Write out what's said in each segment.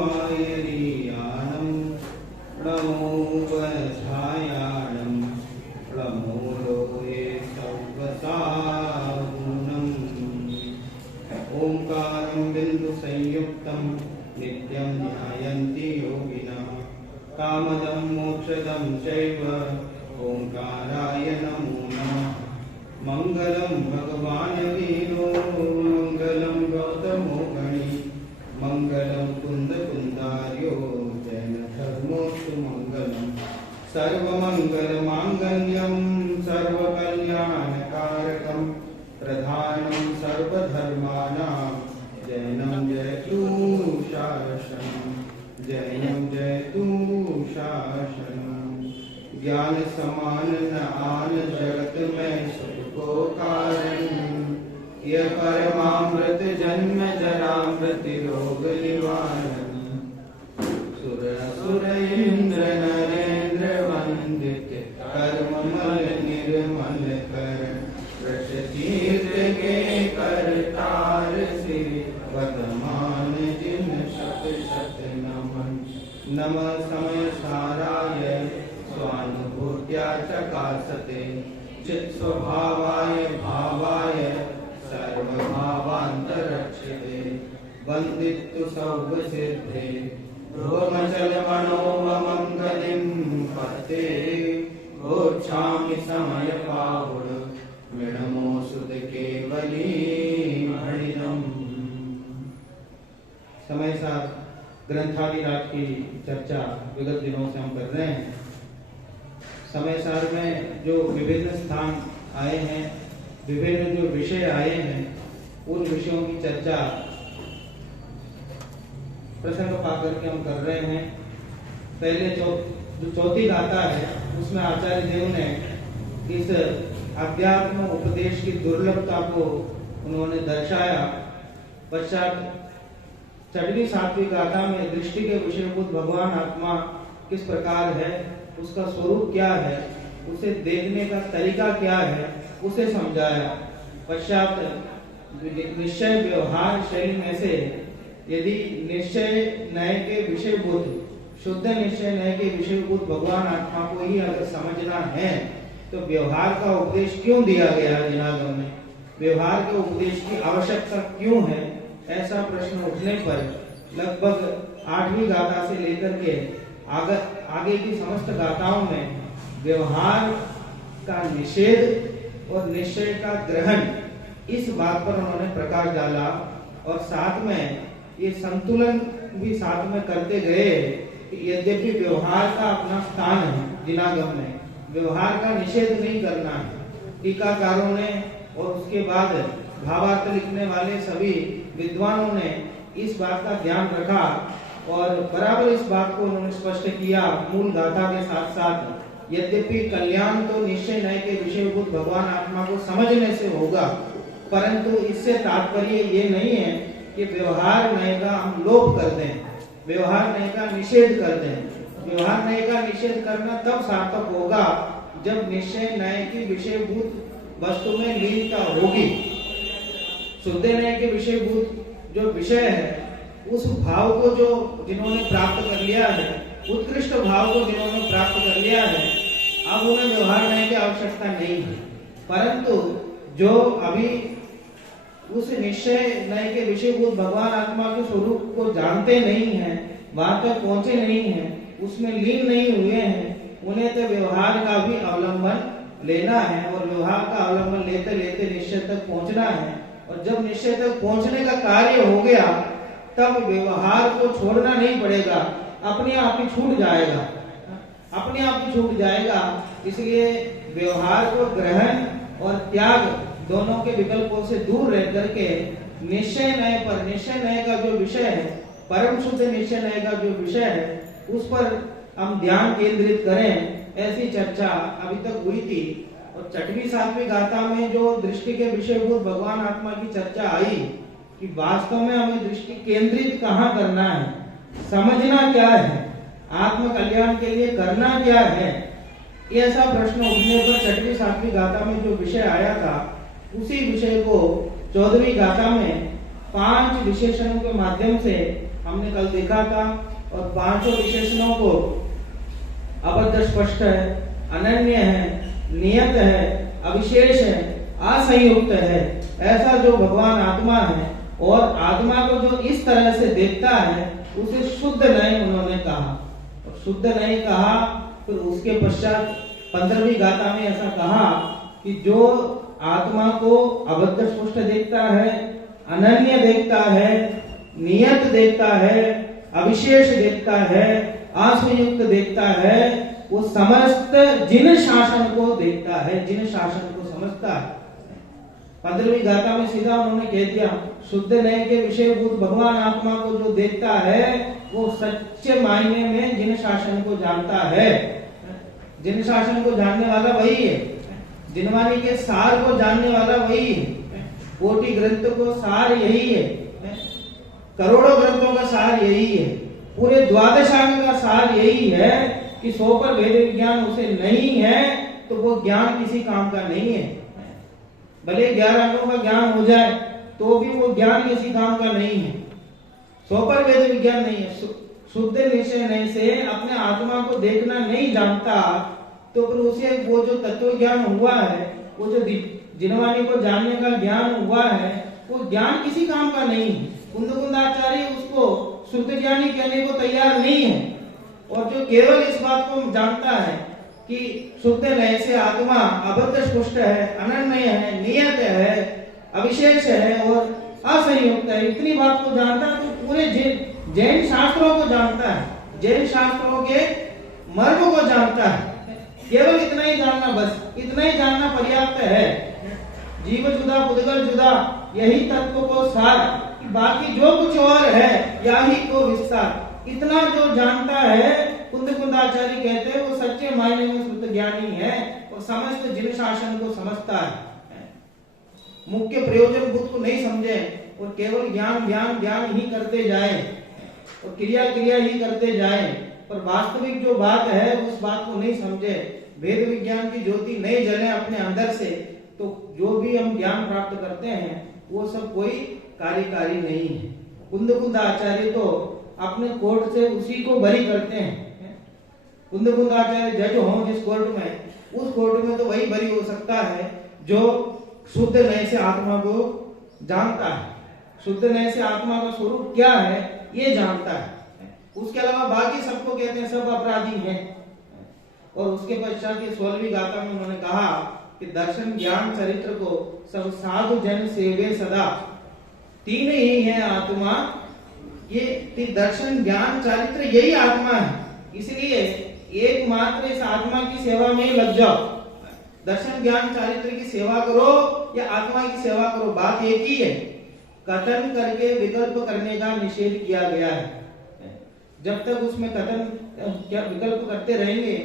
वायरियाणं प्रणमो वधायाणं प्रणमो लोहे सव्वसागुणम् ओंकारं बिन्दुसंयुक्तं नित्यं ध्यायन्ति योगिनः कामदं मोक्षदं चैव ओंकाराय नमो नमः मंगलम भगवान वीरो मंगलम गौतमो गणी मंगलम कुंद कुंदार्यो जैन धर्मोस्तु मंगलम सर्वमंगल मांगल्यम सर्वकल्याणकारकम प्रधानम सर्वधर्माणां जैनम जयतु शासनम जैनम जयतु शासनम ज्ञान समान न आन जगत में सुख को कारण यह परमामृत जन्म जरा मृत्यु रोग निवारण सुर असुर इंद्र नरेंद्र वंदित कर्म मल निर्मल कर वृष तीर्थ के करतार श्री वर्तमान जिन शत शत नमन नमः समय साराय स्वानुभूत्या चकासते चित् स्वभावाय भावाय सर्वभावान्तरक्षिते वन्दितु सर्वसिद्धे ध्रुवमचल मनोमङ्गलिं पते गोच्छामि समय पाहुर मृणमो सुध केवली हरिणम्। समय साथ ग्रंथादि राग की चर्चा विगत दिनों से हम कर रहे हैं। समय सार में जो विभिन्न स्थान आए हैं, विभिन्न जो विषय आए हैं, उन विषयों की चर्चा प्रसंग पाकर के हम कर रहे हैं। पहले जो चौथी गाथा है उसमें आचार्य देव ने इस अध्यात्म उपदेश की दुर्लभता को उन्होंने दर्शाया। पश्चात छठवीं सातवीं गाथा में दृष्टि के विषयभूत भगवान आत्मा किस प्रकार है, उसका स्वरूप क्या है, उसे देखने का तरीका क्या है, उसे समझाया। पश्चात निश्चय व्यवहार शैली में से यदि निश्चय नए के विषयभूत शुद्ध निश्चय नए के विषयभूत भगवान आत्मा को ही अगर समझना है तो व्यवहार का उपदेश क्यों दिया गया है जिनागम में, व्यवहार के उपदेश की आवश्यकता क्यों है, ऐसा प्रश्न उठने पर लगभग 8वीं गाथा से लेकर के आगे की समस्त गाथाओं में व्यवहार का निषेध और निश्चय का ग्रहण, इस बात पर उन्होंने प्रकाश डाला। और साथ में ये संतुलन भी साथ में करते गए कि यद्यपि व्यवहार का अपना स्थान है दिनागम में, व्यवहार का निषेध नहीं करना है। टीकाकारों ने और उसके बाद भावार्थ लिखने वाले सभी विद्वानों ने इस बात का ध्यान रखा और बराबर इस बात को उन्होंने स्पष्ट किया मूल गाथा के साथ साथ। यद्यपि कल्याण तो निश्चय नए के विषयभूत भगवान आत्मा को समझने से होगा, परंतु इससे तात्पर्य ये नहीं है कि व्यवहार नए का हम लोप कर दें, व्यवहार नए का निषेध कर दें। व्यवहार नए का निषेध करना तब सार्थक होगा जब निश्चय नए की विषयभूत वस्तु में लीनता होगी। शुद्ध नए के विषयभूत जो विषय है उस भाव को जो जिन्होंने प्राप्त कर लिया है, उत्कृष्ट भाव को जिन्होंने प्राप्त कर लिया है, अब उन्हें व्यवहार नए की आवश्यकता नहीं है। परंतु जो अभी उस निश्चय नए के विषयभूत भगवान आत्मा के स्वरूप को जानते नहीं हैं, वहां तक पहुंचे नहीं हैं, उसमें लीन नहीं हुए हैं, उन्हें तो व्यवहार का भी अवलंबन लेना है और व्यवहार का अवलंबन लेते लेते निश्चय तक पहुंचना है। और जब निश्चय तक पहुंचने का कार्य हो गया तब व्यवहार को छोड़ना नहीं पड़ेगा, अपने आप ही छूट जाएगा, अपने आप ही छूट जाएगा। इसलिए व्यवहार को ग्रहण और त्याग दोनों के विकल्पों से दूर रह करके निश्चय नए पर, निश्चय नए का जो विषय है, परम शुद्ध निश्चय नए का जो विषय है, उस पर हम ध्यान केंद्रित करें, ऐसी चर्चा अभी तक हुई थी। और छठवीं सातवीं गाथा में जो दृष्टि के विषयभूत भगवान आत्मा की चर्चा आई कि वास्तव में हमें दृष्टि केंद्रित कहाँ करना है, समझना क्या है, आत्म कल्याण के लिए करना क्या है, ऐसा प्रश्न उठने पर छठवीं सातवीं गाथा में जो विषय आया था उसी विषय को 14वीं गाथा में 5 विशेषणों के माध्यम से हमने कल देखा था। और पांचों विशेषणों को अबद्ध स्पष्ट है, अनन्य है, नियत है, अविशेष है, असंयुक्त है, ऐसा जो भगवान आत्मा है और आत्मा को जो इस तरह से देखता है उसे शुद्ध नहीं उन्होंने कहा। और शुद्ध नहीं कहा फिर उसके पश्चात 15वीं गाथा में ऐसा कहा कि जो आत्मा को अबद्ध स्पष्ट देखता है, अनन्य देखता है, नियत देखता है, अविशेष देखता है, असंयुक्त देखता है, वो समस्त जिन शासन को देखता है, जिन शासन को समझता है। 15वीं गाथा में सीधा उन्होंने कह दिया शुद्ध नहीं के विषयभूत भगवान आत्मा को जो देखता है वो सच्चे मायने में जिन शासन को जानता है। जिन शासन को जानने वाला वही है, जिनवाणी के सार को जानने वाला वही है। कोटि ग्रंथ को सार यही है, करोड़ों ग्रंथों का सार यही है, पूरे द्वादशांग का सार यही है कि 100 पर वेद विज्ञान उसे नहीं है तो वो ज्ञान किसी काम का नहीं है। भले 11 अंगों का ज्ञान हो जाए तो भी वो ज्ञान किसी काम का नहीं है। 100 पर वेद विज्ञान नहीं है, शुद्ध निश्चय नहीं से अपने आत्मा को देखना नहीं जानता तो फिर उसे वो जो तत्व ज्ञान हुआ है, वो जो जिनवाणी को जानने का ज्ञान हुआ है, वो ज्ञान किसी काम का नहीं है। कुंदकुंदाचार्य उसको शुद्ध ज्ञानी कहने को तैयार नहीं है। और जो केवल इस बात को जानता है कि शुद्ध नय से आत्मा अबद्ध स्पष्ट है, अनन्य है, नियत है, अविशेष है और असंयुक्त है, इतनी बात को जानता है तो पूरे जैन शास्त्रों को जानता है, जैन शास्त्रों के मर्म को जानता है। केवल इतना ही जानना, बस इतना ही जानना पर्याप्त है। जीव जुदा पुद्गल जुदा, यही तत्व को सार, बाकी जो कुछ और है यही को विस्तार, इतना जो जानता है कुंदकुंदाचार्य कहते हैं वो सच्चे मायने में शुद्ध ज्ञानी है और समस्त जिन शासन को समझता है। मुख्य प्रयोजन बुद्ध को नहीं समझे और केवल ज्ञान ज्ञान ज्ञान ही करते जाए और क्रिया क्रिया ही करते जाए, पर वास्तविक जो बात है उस बात को नहीं समझे, वेद विज्ञान की ज्योति नहीं जले अपने अंदर से, तो जो भी हम ज्ञान प्राप्त करते हैं वो सब कोई कार्यकारी नहीं है। कुंदकुंदाचार्य तो अपने कोर्ट से उसी को बरी करते हैं। कुंदकुंदाचार्य जज हो जिस कोर्ट में, उस कोर्ट में तो वही बरी हो सकता है जो शुद्ध नय से आत्मा को जानता है, शुद्ध नय से आत्मा का स्वरूप क्या है ये जानता है। उसके अलावा बाकी सबको कहते हैं सब अपराधी हैं। और उसके पश्चात ये 16वीं गाथा में उन्होंने कहा कि दर्शन ज्ञान चरित्र को सब साधु जन सेवे सदा, तीन ही है आत्मा, ये दर्शन ज्ञान चरित्र यही आत्मा है, इसलिए एकमात्र इस आत्मा की सेवा में ही लग जाओ। दर्शन ज्ञान चरित्र की सेवा करो या आत्मा की सेवा करो, बात एक ही है। कथन करके विकल्प करने का निषेध किया गया है। जब तक उसमें कथन क्या विकल्प करते रहेंगे,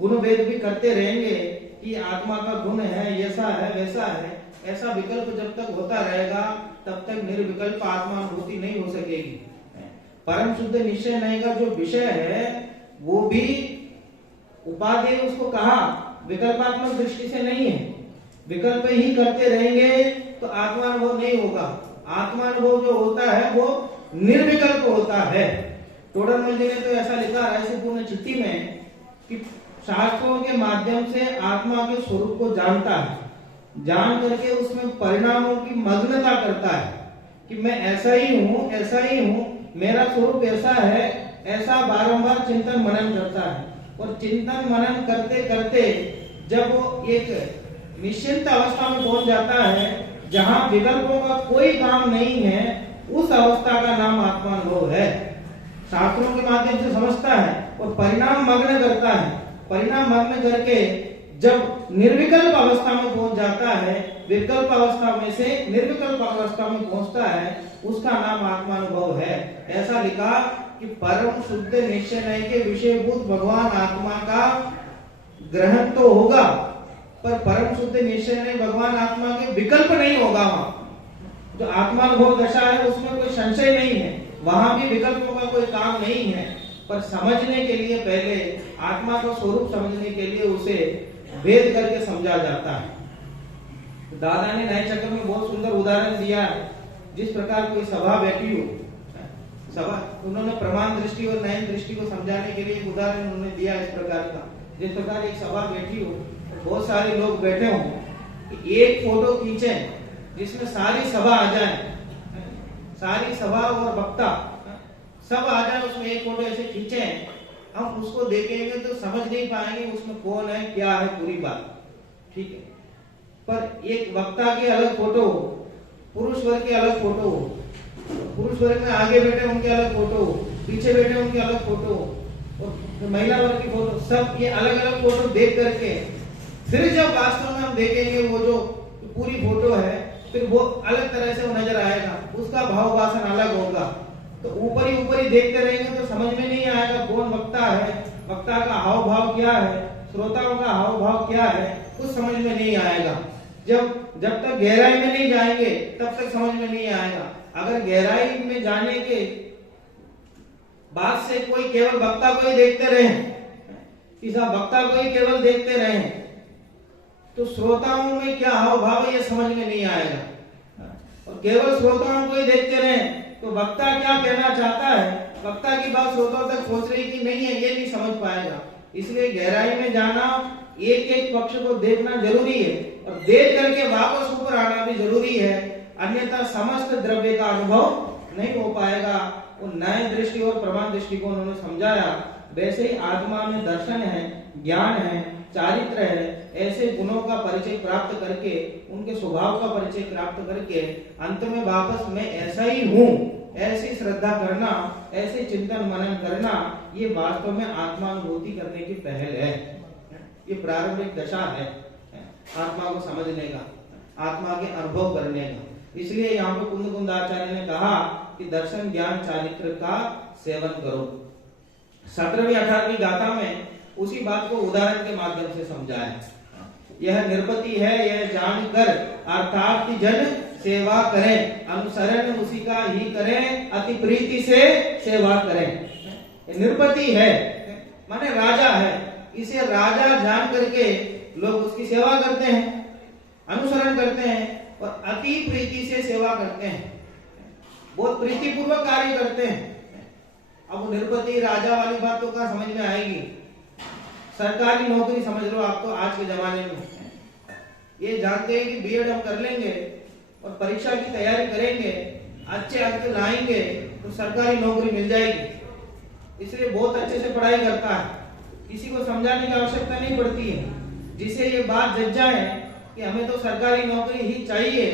गुण भेद भी करते रहेंगे कि आत्मा का गुण है, ऐसा है वैसा है, ऐसा विकल्प जब तक होता रहेगा तब तक निर्विकल्प आत्मा अनुभूति नहीं हो सकेगी। परम शुद्ध निश्चय नहीं का जो विषय है वो भी उपादेय उसको कहा विकल्पात्मक दृष्टि से नहीं है। विकल्प ही करते रहेंगे तो आत्मानुभव नहीं होगा। आत्मानुभव जो होता है वो निर्विकल्प होता है। टोडरमल जी ने तो ऐसा लिखा रहस्यपूर्ण चिट्ठी में कि शास्त्रों के माध्यम से आत्मा के स्वरूप को जानता है, जान करके उसमें परिणामों की मग्नता करता है कि मैं ऐसा ही हूँ, ऐसा ही हूँ, मेरा स्वरूप ऐसा है, ऐसा बारंबार चिंतन मनन करता है। और चिंतन मनन करते करते जब वो एक निश्चिंत अवस्था में पहुंच जाता है जहां विकल्पों का कोई काम नहीं है, उस अवस्था का नाम आत्मानुभव है। शास्त्रों के माध्यम से समझता है और परिणाम मग्न करता है। परिणाम मग्न करके जब निर्विकल्प अवस्था में पहुंच जाता है, विकल्प अवस्था में से निर्विकल्प अवस्था में पहुंचता है, उसका नाम आत्मानुभव है। ऐसा लिखा कि परम शुद्ध निश्चय नहीं के विषयभूत भगवान आत्मा का ग्रहण तो होगा, पर परम शुद्ध निश्चय नहीं भगवान आत्मा के विकल्प नहीं होगा। वहां जो आत्मानुभव दशा है उसमें कोई संशय नहीं है, वहां भी विकल्पों का कोई काम नहीं है। पर समझने के लिए पहले आत्मा का स्वरूप समझने के लिए उसे भेद करके समझा जाता है। दादा ने नए चक्र में बहुत सुंदर उदाहरण दिया है। जिस प्रकार कोई सभा बैठी हो, सभा, उन्होंने प्रमाण दृष्टि और नयन दृष्टि को समझाने के लिए एक उदाहरण उन्होंने दिया इस प्रकार का। जिस प्रकार एक सभा बैठी हो, बहुत सारे लोग बैठे हों, एक फोटो खींचे जिसमें सारी सभा आ जाए, सारी सभा और वक्ता सब आ जाए, उसमें एक फोटो ऐसे खींचे, हम उसको देखेंगे तो समझ नहीं पाएंगे उसमें कौन है क्या है पूरी बात, ठीक है। पर एक वक्ता की अलग फोटो हो, पुरुष वर्ग की अलग फोटो हो, पुरुष वर्ग में आगे बैठे उनके अलग फोटो हो, पीछे बैठे उनके अलग फोटो हो, और महिला वर्ग की फोटो, सब ये अलग अलग फोटो देख करके फिर जब वास्तव में हम देखेंगे वो जो पूरी फोटो है, फिर वो अलग तरह से वो नजर आएगा, उसका भाव वासन अलग होगा। तो ऊपर ही देखते रहेंगे तो समझ में नहीं आएगा कौन वक्ता है, वक्ता का हाव भाव क्या है, श्रोताओं का हाव भाव क्या है, कुछ समझ में नहीं आएगा। जब तक गहराई में नहीं जाएंगे तब तक समझ में नहीं आएगा। अगर गहराई में जाने के बाद से कोई केवल वक्ता को ही देखते रहे, वक्ता को ही केवल देखते रहे, तो श्रोताओं में क्या हाव भाव है ये समझ में नहीं आएगा। और केवल श्रोताओं को ही देखते रहे तो वक्ता क्या कहना चाहता है, वक्ता की बात श्रोताओं तक पहुंच रही कि नहीं है, ये नहीं समझ पाएगा। इसलिए गहराई में जाना, एक एक पक्ष को देखना जरूरी है, और देख करके वापस ऊपर आना भी जरूरी है, अन्यथा समस्त द्रव्य का अनुभव नहीं हो पाएगा। वो नए दृष्टि और प्रमाण दृष्टि को उन्होंने समझाया। वैसे ही आत्मा में दर्शन है, ज्ञान है, चारित्र है, ऐसे गुणों का परिचय प्राप्त करके, उनके स्वभाव का परिचय प्राप्त करके अंत में वापस मैं ऐसा ही हूँ, ऐसी श्रद्धा करना, ऐसे चिंतन मनन करना, ये वास्तव में आत्मानुभूति करने की पहल है। ये प्रारंभिक दशा है आत्मा को समझने का, आत्मा के अनुभव करने का। इसलिए यहाँ पे कुंद आचार्य ने कहा कि दर्शन ज्ञान चारित्र का सेवन करो। 17वीं 18वीं गाथा में उसी बात को उदाहरण के माध्यम से समझाया। यह निर्पति है, यह जानकर अर्थात जन सेवा करें, अनुसरण उसी का ही करें, अति प्रीति से सेवा करें। निर्पति है माने राजा है, इसे राजा जान करके लोग उसकी सेवा करते हैं, अनुसरण करते हैं और अति प्रीति से सेवा करते हैं, बहुत प्रीति पूर्वक कार्य करते हैं। अब निर्पति राजा वाली बात तो क्या समझ में आएगी? सरकारी नौकरी समझ लो आप, तो आज के जमाने में ये जानते हैं कि बीएड हम कर लेंगे और परीक्षा की तैयारी करेंगे, अच्छे अंक लाएंगे तो सरकारी नौकरी मिल जाएगी। इसलिए बहुत अच्छे से पढ़ाई करता है, किसी को समझाने की आवश्यकता नहीं पड़ती है। जिसे ये बात जज जाए कि हमें तो सरकारी नौकरी ही चाहिए,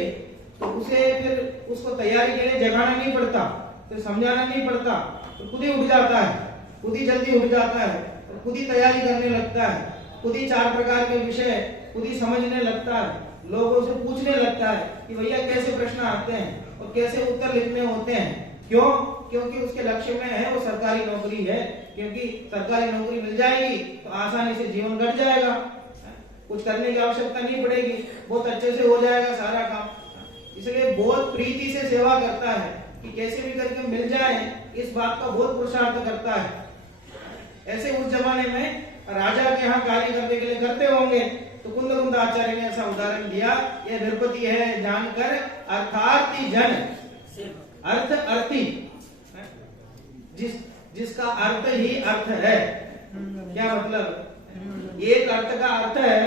तो उसे फिर उसको तैयारी के लिए जगाना नहीं पड़ता, फिर समझाना नहीं पड़ता, तो खुद ही उठ जाता है, खुद ही जल्दी उठ जाता है, और खुद ही तैयारी करने लगता है, खुद ही 4 प्रकार के विषय खुद ही समझने लगता है, लोगों से पूछने लगता है कि भैया कैसे प्रश्न आते हैं और कैसे उत्तर लिखने होते हैं। क्यों? क्योंकि उसके लक्ष्य में है वो सरकारी नौकरी है, क्योंकि सरकारी नौकरी मिल जाएगी तो आसानी से जीवन कट जाएगा, कुछ करने की आवश्यकता नहीं पड़ेगी, बहुत अच्छे से हो जाएगा सारा काम। इसलिए बहुत प्रीति से सेवा करता है कि कैसे भी करके मिल जाए, इस बात का बहुत पुरुषार्थ करता है। ऐसे उस जमाने में राजा के यहाँ कार्य करने के लिए करते होंगे, तो कुंद आचार्य ने ऐसा उदाहरण दिया, यह निर्पति है जानकर अर्थार्थी जन, अर्थ अर्थी, जिसका अर्थ ही अर्थ है। क्या मतलब? एक अर्थ का अर्थ है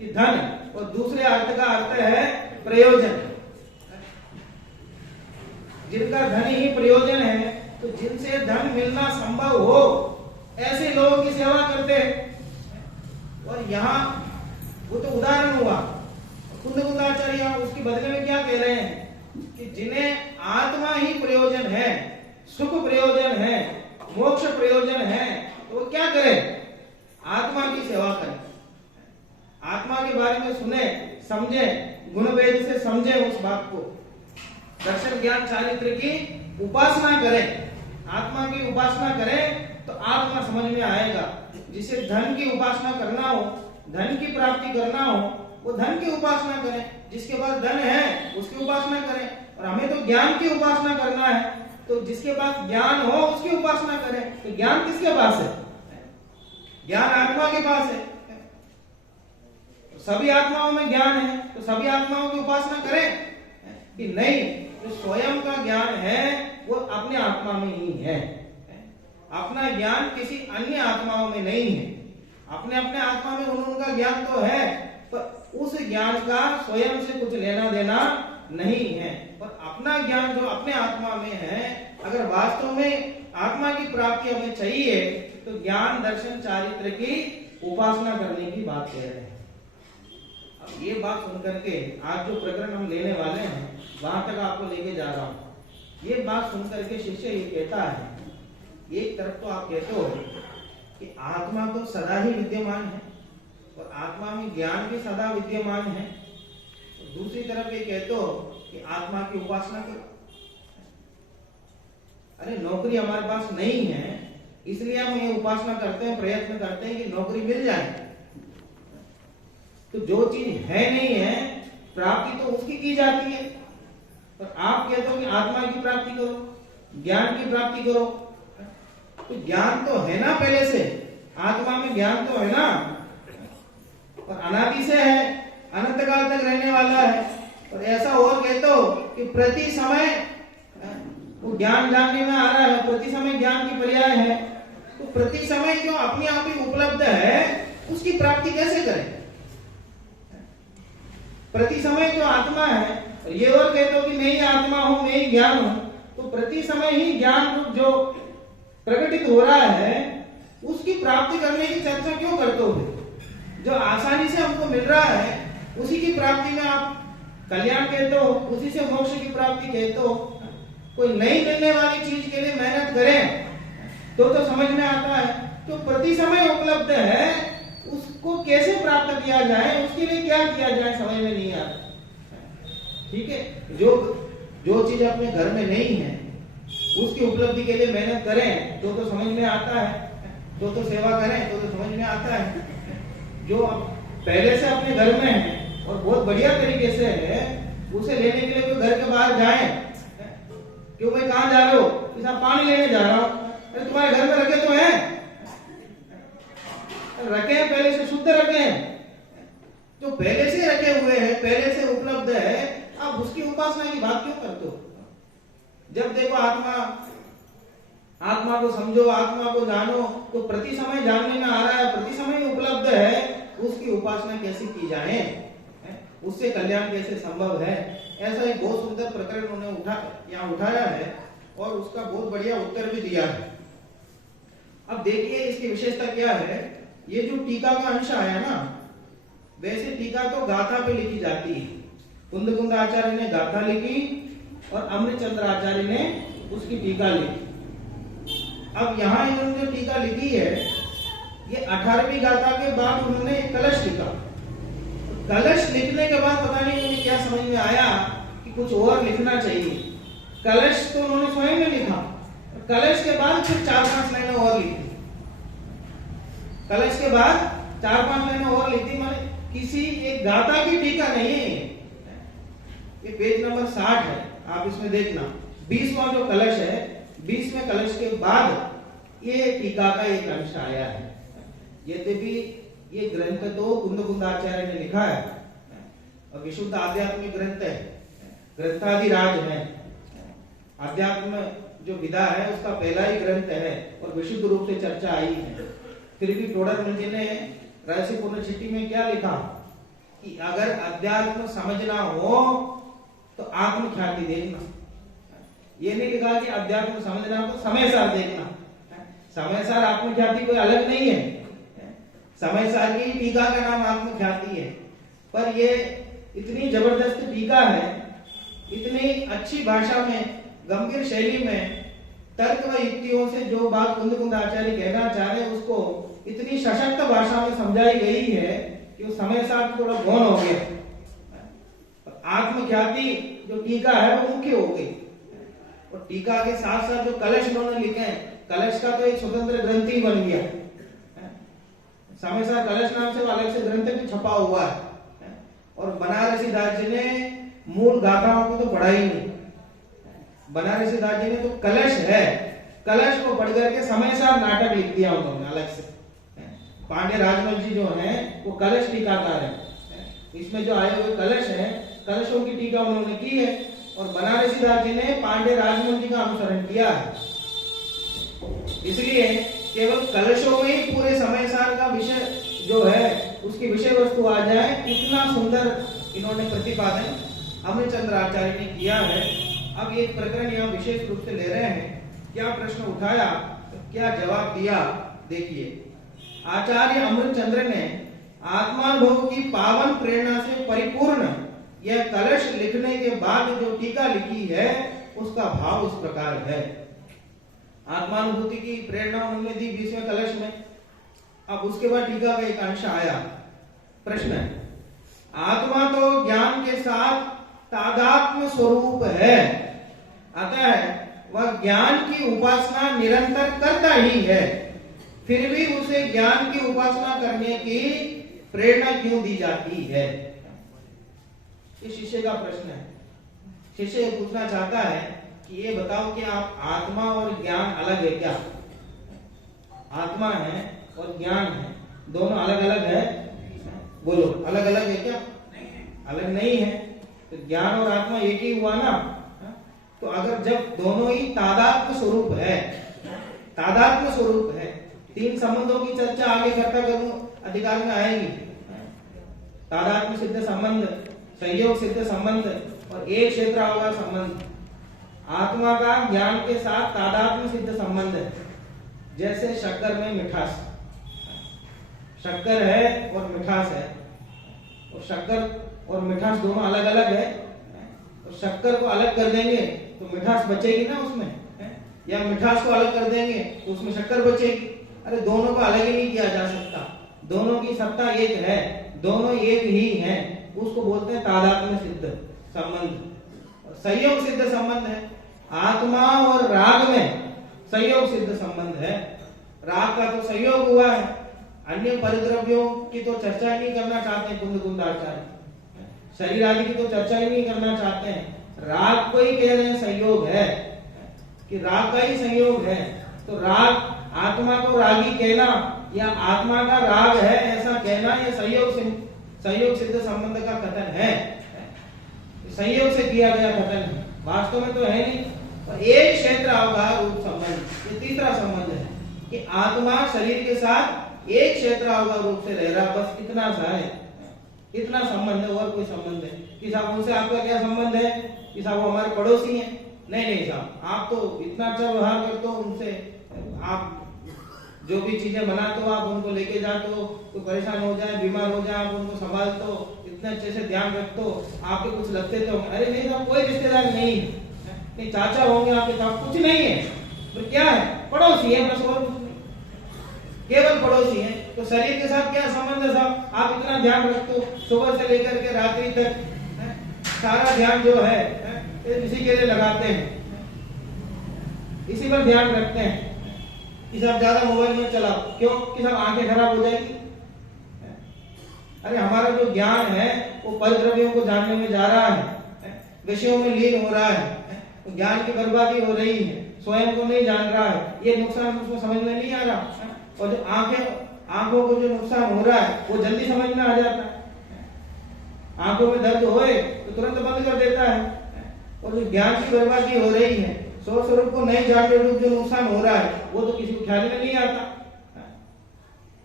कि धन, और दूसरे अर्थ का अर्थ है प्रयोजन। जिनका धन ही प्रयोजन है, तो जिनसे धन मिलना संभव हो ऐसे लोगों की सेवा करते हैं। और यहाँ वो तो उदाहरण हुआ, कुंद आचार्य उसके बदले में क्या कह रहे हैं कि जिन्हें आत्मा ही प्रयोजन है, सुख प्रयोजन है, मोक्ष प्रयोजन है, तो वो क्या करें? आत्मा की सेवा करें, आत्मा के बारे में सुने, समझे, गुण वेद से समझे उस बात को, दर्शन ज्ञान चारित्र की उपासना करें, आत्मा की उपासना करें तो आत्मा समझ में आएगा। जिसे धन की उपासना करना हो, धन की प्राप्ति करना हो, वो धन की उपासना करें, जिसके पास धन है उसकी उपासना करें। और हमें तो ज्ञान की उपासना करना है, तो जिसके पास ज्ञान हो उसकी उपासना करें। तो ज्ञान किसके पास है? ज्ञान आत्मा के पास है। तो सभी आत्माओं में ज्ञान है, तो सभी आत्माओं की उपासना करें कि नहीं, जो स्वयं का ज्ञान है वो अपने आत्मा में ही है। अपना ज्ञान किसी अन्य आत्माओं में नहीं है। अपने अपने आत्मा में उनका ज्ञान तो है, पर उस ज्ञान का स्वयं से कुछ लेना देना नहीं है। पर अपना ज्ञान जो अपने आत्मा में है, अगर वास्तव में आत्मा की प्राप्ति हमें चाहिए तो ज्ञान दर्शन चारित्र की उपासना करने की बात कह रहे हैं। अब ये बात सुनकर के आज जो प्रकरण हम लेने वाले हैं वहां तक आपको लेके जा रहा हूं। ये बात सुनकर के शिष्य ये कहता है, एक तरफ तो आप कहते हो कि आत्मा तो सदा ही विद्यमान है और आत्मा में ज्ञान भी सदा विद्यमान है, दूसरी तरफ ये कहते हो कि आत्मा की उपासना करो। अरे नौकरी हमारे पास नहीं है, इसलिए हम ये उपासना करते हैं, प्रयत्न करते हैं कि नौकरी मिल जाए। तो जो चीज है नहीं है, प्राप्ति तो उसकी की जाती है। पर आप कहते हो कि आत्मा की प्राप्ति करो, ज्ञान की प्राप्ति करो। तो ज्ञान तो है ना पहले से, आत्मा में ज्ञान तो है ना, और अनादि से है, अनंत काल तक रहने वाला है। और ऐसा और कहते हो कि प्रति समय वो ज्ञान जानने में आ रहा है, प्रति समय ज्ञान की पर्याय है। तो प्रति समय जो अपने आप ही उपलब्ध है उसकी प्राप्ति कैसे करें? प्रति समय जो आत्मा है, और ये और कहते हो कि मैं ही आत्मा हूं, मैं ही ज्ञान हूं, तो प्रति समय ही ज्ञान रूप जो प्रकटित हो रहा है उसकी प्राप्ति करने की चर्चा क्यों करते हो? जो आसानी से हमको मिल रहा है उसी की प्राप्ति में आप कल्याण कहते हो, उसी से मोक्ष की प्राप्ति कहते हो। कोई नहीं मिलने वाली चीज के लिए मेहनत करें तो समझ में आता है। तो प्रति समय उपलब्ध है, उसको कैसे प्राप्त किया जाए, उसके लिए क्या किया जाए, समझ में नहीं आता। ठीक है, जो चीज अपने घर में नहीं है उसकी उपलब्धि के लिए मेहनत करें तो समझ में आता है, तो सेवा करें तो समझ में आता है। जो पहले से अपने घर में है और बहुत बढ़िया तरीके से है, उसे लेने के लिए कोई घर के बाहर जाए, क्यों भाई कहां जा रहे हो? साहब पानी लेने जा रहा हूं। अरे तुम्हारे घर में रखे तो हैं, रखे हैं, पहले से शुद्ध रखे हैं, जो पहले से रखे हुए हैं, पहले से उपलब्ध है, आप उसकी उपासना की बात क्यों करते हो? जब देखो आत्मा को समझो, आत्मा को जानो, तो प्रति समय जानने में आ रहा है, प्रति समय उपलब्ध है, उसकी उपासना कैसे की जाए, उससे कल्याण कैसे संभव है? ऐसा एक बहुत सुंदर प्रकरण उन्होंने यहाँ उठाया है और उसका बहुत बढ़िया उत्तर भी दिया है। अब देखिए इसकी विशेषता क्या है। ये जो टीका का अंश आया ना, वैसे टीका तो गाथा पे लिखी जाती है। कुंद आचार्य ने गाथा लिखी और अमृतचंद्र आचार्य ने उसकी टीका लिखी। अब यहाँ इन्होंने जो टीका लिखी है, ये 18वीं गाथा के बाद उन्होंने एक कलश लिखा। कलश लिखने के बाद पता नहीं उन्हें क्या समझ में आया कि कुछ और लिखना चाहिए। कलश तो उन्होंने स्वयं ने लिखा, कलश के बाद फिर 4-5 लाइनें और लिखी। कलश के बाद 4-5 लाइनें और लिखी, माने किसी एक गाथा की टीका नहीं है। ये पेज नंबर 60 है, आप इसमें देखना। 20वां जो कलश है, 20वें कलश के बाद ये टीका का एक अंश आया है। यद्यपि ये ग्रंथ तो कुंद आचार्य ने लिखा है और विशुद्ध आध्यात्मिक ग्रंथ है, ग्रंथाधिराज है। आध्यात्म जो विधा है उसका पहला ही ग्रंथ है और विशुद्ध रूप से चर्चा आई है। फिर भी टोडरमल जी ने रहस्यपूर्ण चिट्ठी में क्या लिखा कि अगर अध्यात्म समझना हो तो आत्म ख्याति देखना। ये नहीं लिखा कि अध्यात्म समझना तो समय सार देखना। समय सार आत्म ख्याति कोई अलग नहीं है। समय सार की टीका का नाम आत्म ख्याति है, पर ये इतनी जबरदस्त टीका है, इतनी अच्छी भाषा में, गंभीर शैली में, तर्क व युक्तियों से जो बात कुंद आचार्य कहना चाह रहे हैं उसको इतनी सशक्त भाषा में समझाई गई है कि वो समय साथ थोड़ा गौण हो गया। आत्म ख्याति जो टीका है वो मुख्य हो गई। और टीका के साथ साथ जो कलश उन्होंने लिखे हैं, कलश का तो एक स्वतंत्र ग्रंथ ही बन गया। समय सार कलश नाम से अलग से ग्रंथ भी छपा हुआ है। और बनारसी दास जी ने मूल गाथाओं को तो पढ़ा ही नहीं। बनारसी दास जी ने तो कलश है, कलश को पढ़ करके समय सार नाटक लिख दिया उन्होंने अलग से। पांडे राजमल जी जो हैं वो कलश टीकाकार है। इसमें जो आए हुए कलश हैं, कलशों की टीका उन्होंने की है। और बनारसी दास जी ने पांडे राजमल जी का अनुसरण किया है। इसलिए केवल कलशों में ही पूरे समय सार का विषय जो है उसकी विषय वस्तु आ जाए, इतना सुंदर इन्होंने प्रतिपादन अमृतचंद्र आचार्य ने किया है। अब ये प्रकरण यहाँ विशेष रूप से ले रहे हैं, क्या प्रश्न उठाया, क्या जवाब दिया, देखिए। आचार्य अमृतचंद्र ने आत्मानुभव की पावन प्रेरणा से परिपूर्ण यह कलश लिखने के बाद जो टीका लिखी है उसका भाव इस प्रकार है। आत्मानुभूति की प्रेरणा उन्होंने दी 20वें कलश में। अब उसके बाद टीका का एक अंश आया। प्रश्न है, आत्मा तो ज्ञान के साथ तादात्म्य स्वरूप है, अतः वह ज्ञान की उपासना निरंतर करता ही है, फिर भी उसे ज्ञान की उपासना करने की प्रेरणा क्यों दी जाती है? ये शिष्य का प्रश्न है। शिष्य ये पूछना चाहता है कि ये बताओ कि आप आत्मा और ज्ञान अलग है क्या? आत्मा है और ज्ञान है, दोनों अलग अलग है? बोलो, अलग अलग है क्या? अलग नहीं है। तो ज्ञान और आत्मा एक ही हुआ ना। तो अगर जब दोनों ही तादात्म्य स्वरूप है, तादात्म्य स्वरूप है, तीन संबंधों की चर्चा आगे करता करूं अधिकार में आएगी। तादात्म्य सिद्ध संबंध, संयोग सिद्ध संबंध और एक क्षेत्र अवगाह संबंध। आत्मा का ज्ञान के साथ तादात्म्य सिद्ध संबंध है। जैसे शक्कर में मिठास, शक्कर है और मिठास है, और शक्कर और मिठास दोनों अलग अलग है। और शक्कर को अलग कर देंगे तो मिठास बचेगी ना उसमें, या मिठास को अलग कर देंगे तो उसमें शक्कर बचेगी। अरे दोनों को अलग ही नहीं किया जा सकता, दोनों की सत्ता एक है, दोनों एक ही हैं। उसको बोलते हैं तादात्म्य सिद्ध संबंध। संयोग सिद्ध संबंध है। आत्मा और राग में संयोग सिद्ध संबंध है। राग का तो संयोग हुआ है, अन्य परिद्रव्यों की तो चर्चा ही नहीं करना चाहते हैं कुंद आचार्य, शरीर आदि की तो चर्चा ही नहीं करना चाहते हैं। राग को ही कह रहे हैं संयोग है, कि राग का ही संयोग है। तो राग, आत्मा को रागी कहना या आत्मा का राग है ऐसा कहना, यह संयोग सिद्ध संबंध का कथन है, संयोग से किया गया कथन है, वास्तव में तो है नहीं। और एक क्षेत्र अवगाह रूप संबंध, ये तीसरा संबंध है कि आत्मा शरीर के साथ एक क्षेत्र अवगाह रूप से रह रहा, बस इतना सा है, इतना संबंध है, और कोई संबंध है कि साहब उनसे आपका क्या संबंध है कि साहब वो हमारे पड़ोसी हैं? नहीं साहब, आप तो इतना अच्छा व्यवहार करते हो उनसे, आप जो भी चीजें बनाते हो आप उनको लेके जाते हो, तो परेशान हो जाए, बीमार हो जाए, आप उनको संभालते हो, इतने अच्छे से ध्यान रखते हो, आपके कुछ लगते तो? अरे नहीं साहब, कोई रिश्तेदार नहीं है, नहीं चाचा होंगे आपके साथ, कुछ नहीं है, तो क्या है? पड़ोसी है, बस और कुछ नहीं, केवल पड़ोसी है। तो शरीर के साथ क्या संबंध है साहब? आप इतना ध्यान रखते हो, सुबह से लेकर के रात्रि तक सारा ध्यान जो है इसी के लिए लगाते हैं, इसी पर ध्यान रखते हैं कि साहब ज्यादा मोबाइल में चलाओ, क्यों? कि साहब आंखें खराब हो जाएगी। अरे हमारा जो ज्ञान है वो परिद्रव्यों को जानने में जा रहा है, विषयों में लीन हो रहा है, तो ज्ञान की बर्बादी हो रही है, स्वयं को नहीं जान रहा है, ये नुकसान उसको समझ में नहीं आ रहा। और जो आंखों को जो नुकसान हो रहा है वो जल्दी समझ में आ जाता है। आंखों में दर्द होए तो तुरंत बंद कर देता है। और जो ज्ञान की बर्बादी हो रही है, स्वरूप को नहीं जानते हुए जो नुकसान हो रहा है वो तो किसी को ख्याल में नहीं आता।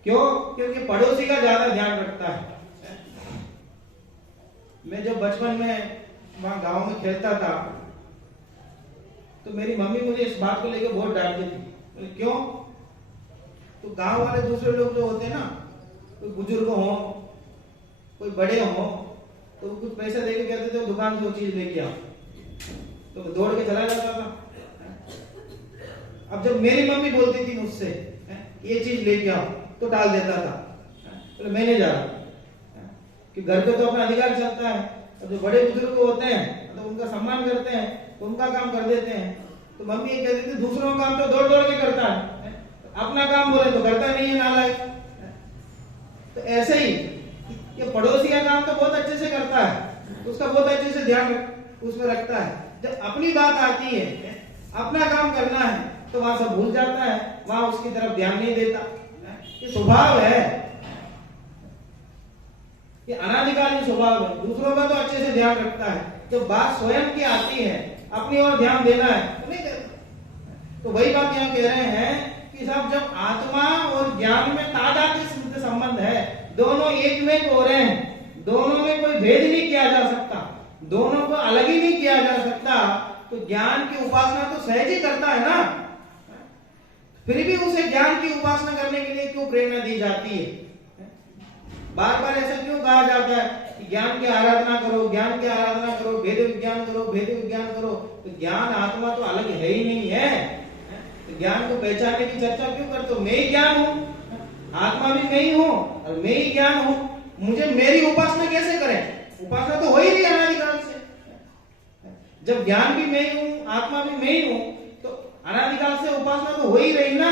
क्यों? क्योंकि पड़ोसी का ज्यादा ध्यान रखता है। मैं जब बचपन में वहां गांव में खेलता था तो मेरी मम्मी मुझे इस बात को लेकर बहुत डांटती थी। क्यों? तो गांव वाले दूसरे लोग जो होते हैं ना, कोई बुजुर्ग हो, कोई बड़े हो, तो कुछ पैसे देके कहते थे दुकान से वो चीज लेके आओ, तो मैं दौड़ के चला जाता था। अब जब मेरी मम्मी बोलती थी मुझसे ये चीज लेके आओ तो टाल देता था, तो मैं नहीं जा रहा, कि घर पे तो अपना अधिकार चलता है। और जो बड़े बुजुर्ग होते हैं तो उनका सम्मान करते हैं, तो उनका काम कर देते हैं। तो मम्मी ये कहती थी दूसरों का काम तो दौड़ दौड़ के करता है, अपना काम बोले तो करता नहीं है, नालायक। तो ऐसे ही ये पड़ोसी का काम तो बहुत अच्छे से करता है, तो उसका बहुत अच्छे से ध्यान उसमें रखता है। जब अपनी बात आती है, अपना काम करना है, तो वहां सब भूल जाता है, वहां उसकी तरफ ध्यान नहीं देता। ये स्वभाव है, ये अनादिकालीन स्वभाव है। दूसरों का तो अच्छे से ध्यान रखता है, जब बात स्वयं की आती है, अपनी ओर ध्यान देना है तो नहीं देता। तो वही बात यहाँ कह रहे हैं कि साहब जब आत्मा और ज्ञान में तादात्म्य सिद्ध संबंध है, दोनों एक में हो रहे हैं, दोनों में कोई भेद नहीं किया जा सकता, दोनों को अलग ही नहीं किया जा सकता, तो ज्ञान की उपासना तो सहज ही करता है ना। फिर भी उसे ज्ञान की उपासना करने के लिए क्यों प्रेरणा दी जाती है? बार बार ऐसा क्यों कहा जाता है कि ज्ञान की आराधना करो, ज्ञान की आराधना करो, भेद विज्ञान करो, भेद विज्ञान करो? तो ज्ञान आत्मा तो अलग है ही नहीं है। तो ज्ञान को पहचानने की चर्चा क्यों करते हो? मैं ही ज्ञान हूं, आत्मा भी मैं ही हूं और मैं ही ज्ञान हूं, मुझे मेरी उपासना कैसे करें? उपासना तो हो ही नहीं अनादिकाल से। जब ज्ञान भी मैं ही हूं, आत्मा भी मैं ही हूं, तो अनादिकाल से उपासना तो हो ही रही ना।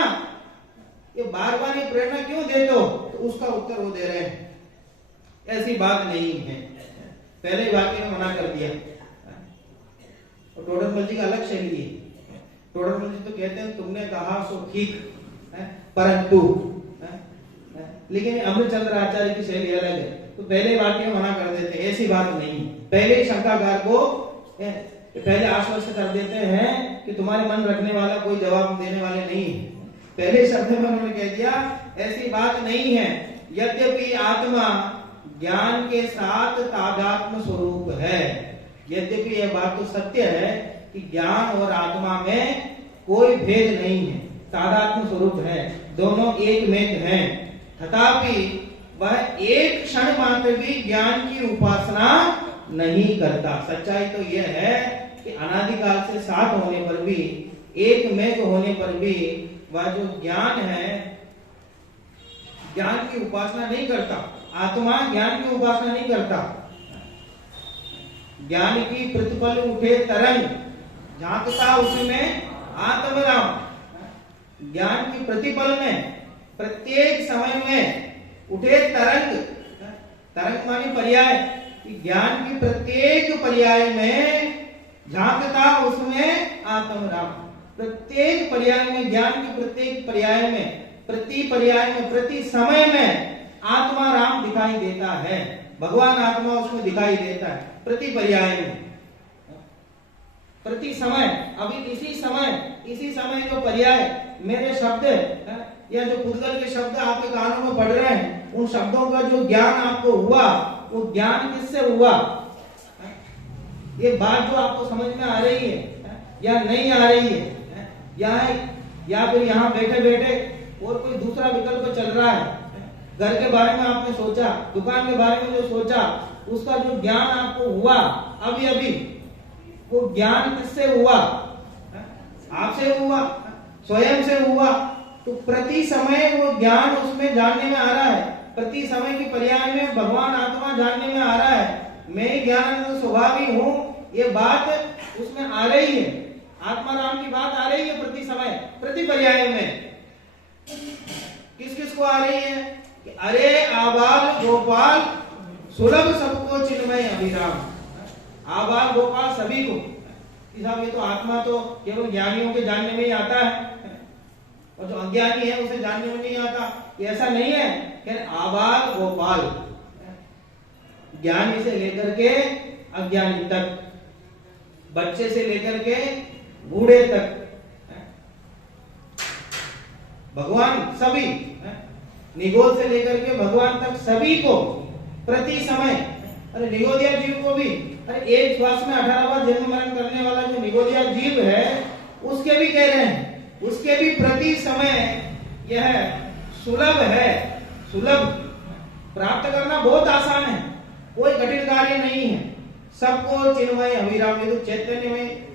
ये बार बार ये प्रेरणा क्यों देते हो? तो उसका उत्तर वो दे रहे हैं, ऐसी बात नहीं है। पहले ही वाक्य में मना कर दिया। और टोडरमल जी का अलग शैली है। टोडरमल जी तो कहते हैं तुमने कहा सो ठीक, परंतु, लेकिन अमृतचंद्र आचार्य की शैली अलग है। तो पहले वाक्य में मना कर देते हैं, ऐसी बात नहीं। पहले ही शंकाकार को पहले आश्वस्त कर देते हैं कि तुम्हारे मन रखने वाला कोई जवाब देने वाले नहीं है। पहले शब्द में उन्होंने कह दिया ऐसी बात नहीं है, यद्यपि आत्मा ज्ञान के साथ तादात्म्य स्वरूप है। यद्यपि यह बात तो सत्य है कि ज्ञान और आत्मा में कोई भेद नहीं है, तादात्म्य स्वरूप है, दोनों एक में हैं। तथापि वह एक क्षण मात्र भी ज्ञान की उपासना नहीं करता। सच्चाई तो यह है कि अनादिकाल से साथ होने पर भी, एक में होने पर भी वह जो ज्ञान है, ज्ञान की उपासना नहीं करता। आत्मा ज्ञान की उपासना नहीं करता। ज्ञान की प्रतिपल उठे तरंग, झांकता उसमें आत्मराम। ज्ञान की प्रतिपल में, प्रत्येक समय में उठे तरंग, तरंग माने पर्याय, ज्ञान की प्रत्येक पर्याय में झांकता उसमें आत्मराम। प्रत्येक पर्याय में, ज्ञान की प्रत्येक पर्याय में, प्रति पर्याय में, प्रति समय में आत्मा राम दिखाई देता है, भगवान आत्मा उसमें दिखाई देता है, प्रति पर्याय में, प्रति समय। अभी इसी समय जो पर्याय मेरे शब्द या जो पुद्गल के शब्द आपके कानों में पढ़ रहे हैं, उन शब्दों का जो ज्ञान आपको हुआ, वो ज्ञान किससे हुआ? ये बात जो आपको समझ में आ रही है या नहीं आ रही है, या फिर यहाँ बैठे बैठे और कोई दूसरा विकल्प चल रहा है, घर के बारे में आपने सोचा, दुकान के बारे में जो सोचा, उसका जो ज्ञान आपको हुआ अभी अभी, वो ज्ञान किससे हुआ? आपसे हुआ, स्वयं से हुआ। तो प्रति समय वो ज्ञान उसमें जानने में आ रहा है, प्रति समय की पर्याय में भगवान आत्मा जानने में आ रहा है, मैं ज्ञान स्वभावी हूं, ये बात उसमें आ रही है, आत्मा राम की बात आ रही है प्रति समय, प्रति पर्याय में। किस किस को आ रही है कि अरे आबाल गोपाल सुलभ सबको चिन्मय अभिराम। आबाल गोपाल सभी को, साहब ये तो आत्मा तो केवल ज्ञानियों के जानने में ही आता है, और जो अज्ञानी है उसे जानने में नहीं आता। ऐसा नहीं है कि आबाल गोपाल, ज्ञानी से लेकर के अज्ञानी तक, बच्चे से लेकर के बूढ़े तक, भगवान सभी, निगोद से लेकर के भगवान तक सभी को प्रति समय। अरे निगोदिया जीव को भी, अरे एक श्वास में 18 बार जन्म मरण करने वाला जो निगोदिया जीव है, उसके भी कह रहे हैं, उसके भी प्रति समय यह सुलभ है। सुलभ प्राप्त करना बहुत आसान है, कोई कठिन कार्य नहीं है। सबको चिन्मय अभिराम, ये तो चैतन्य में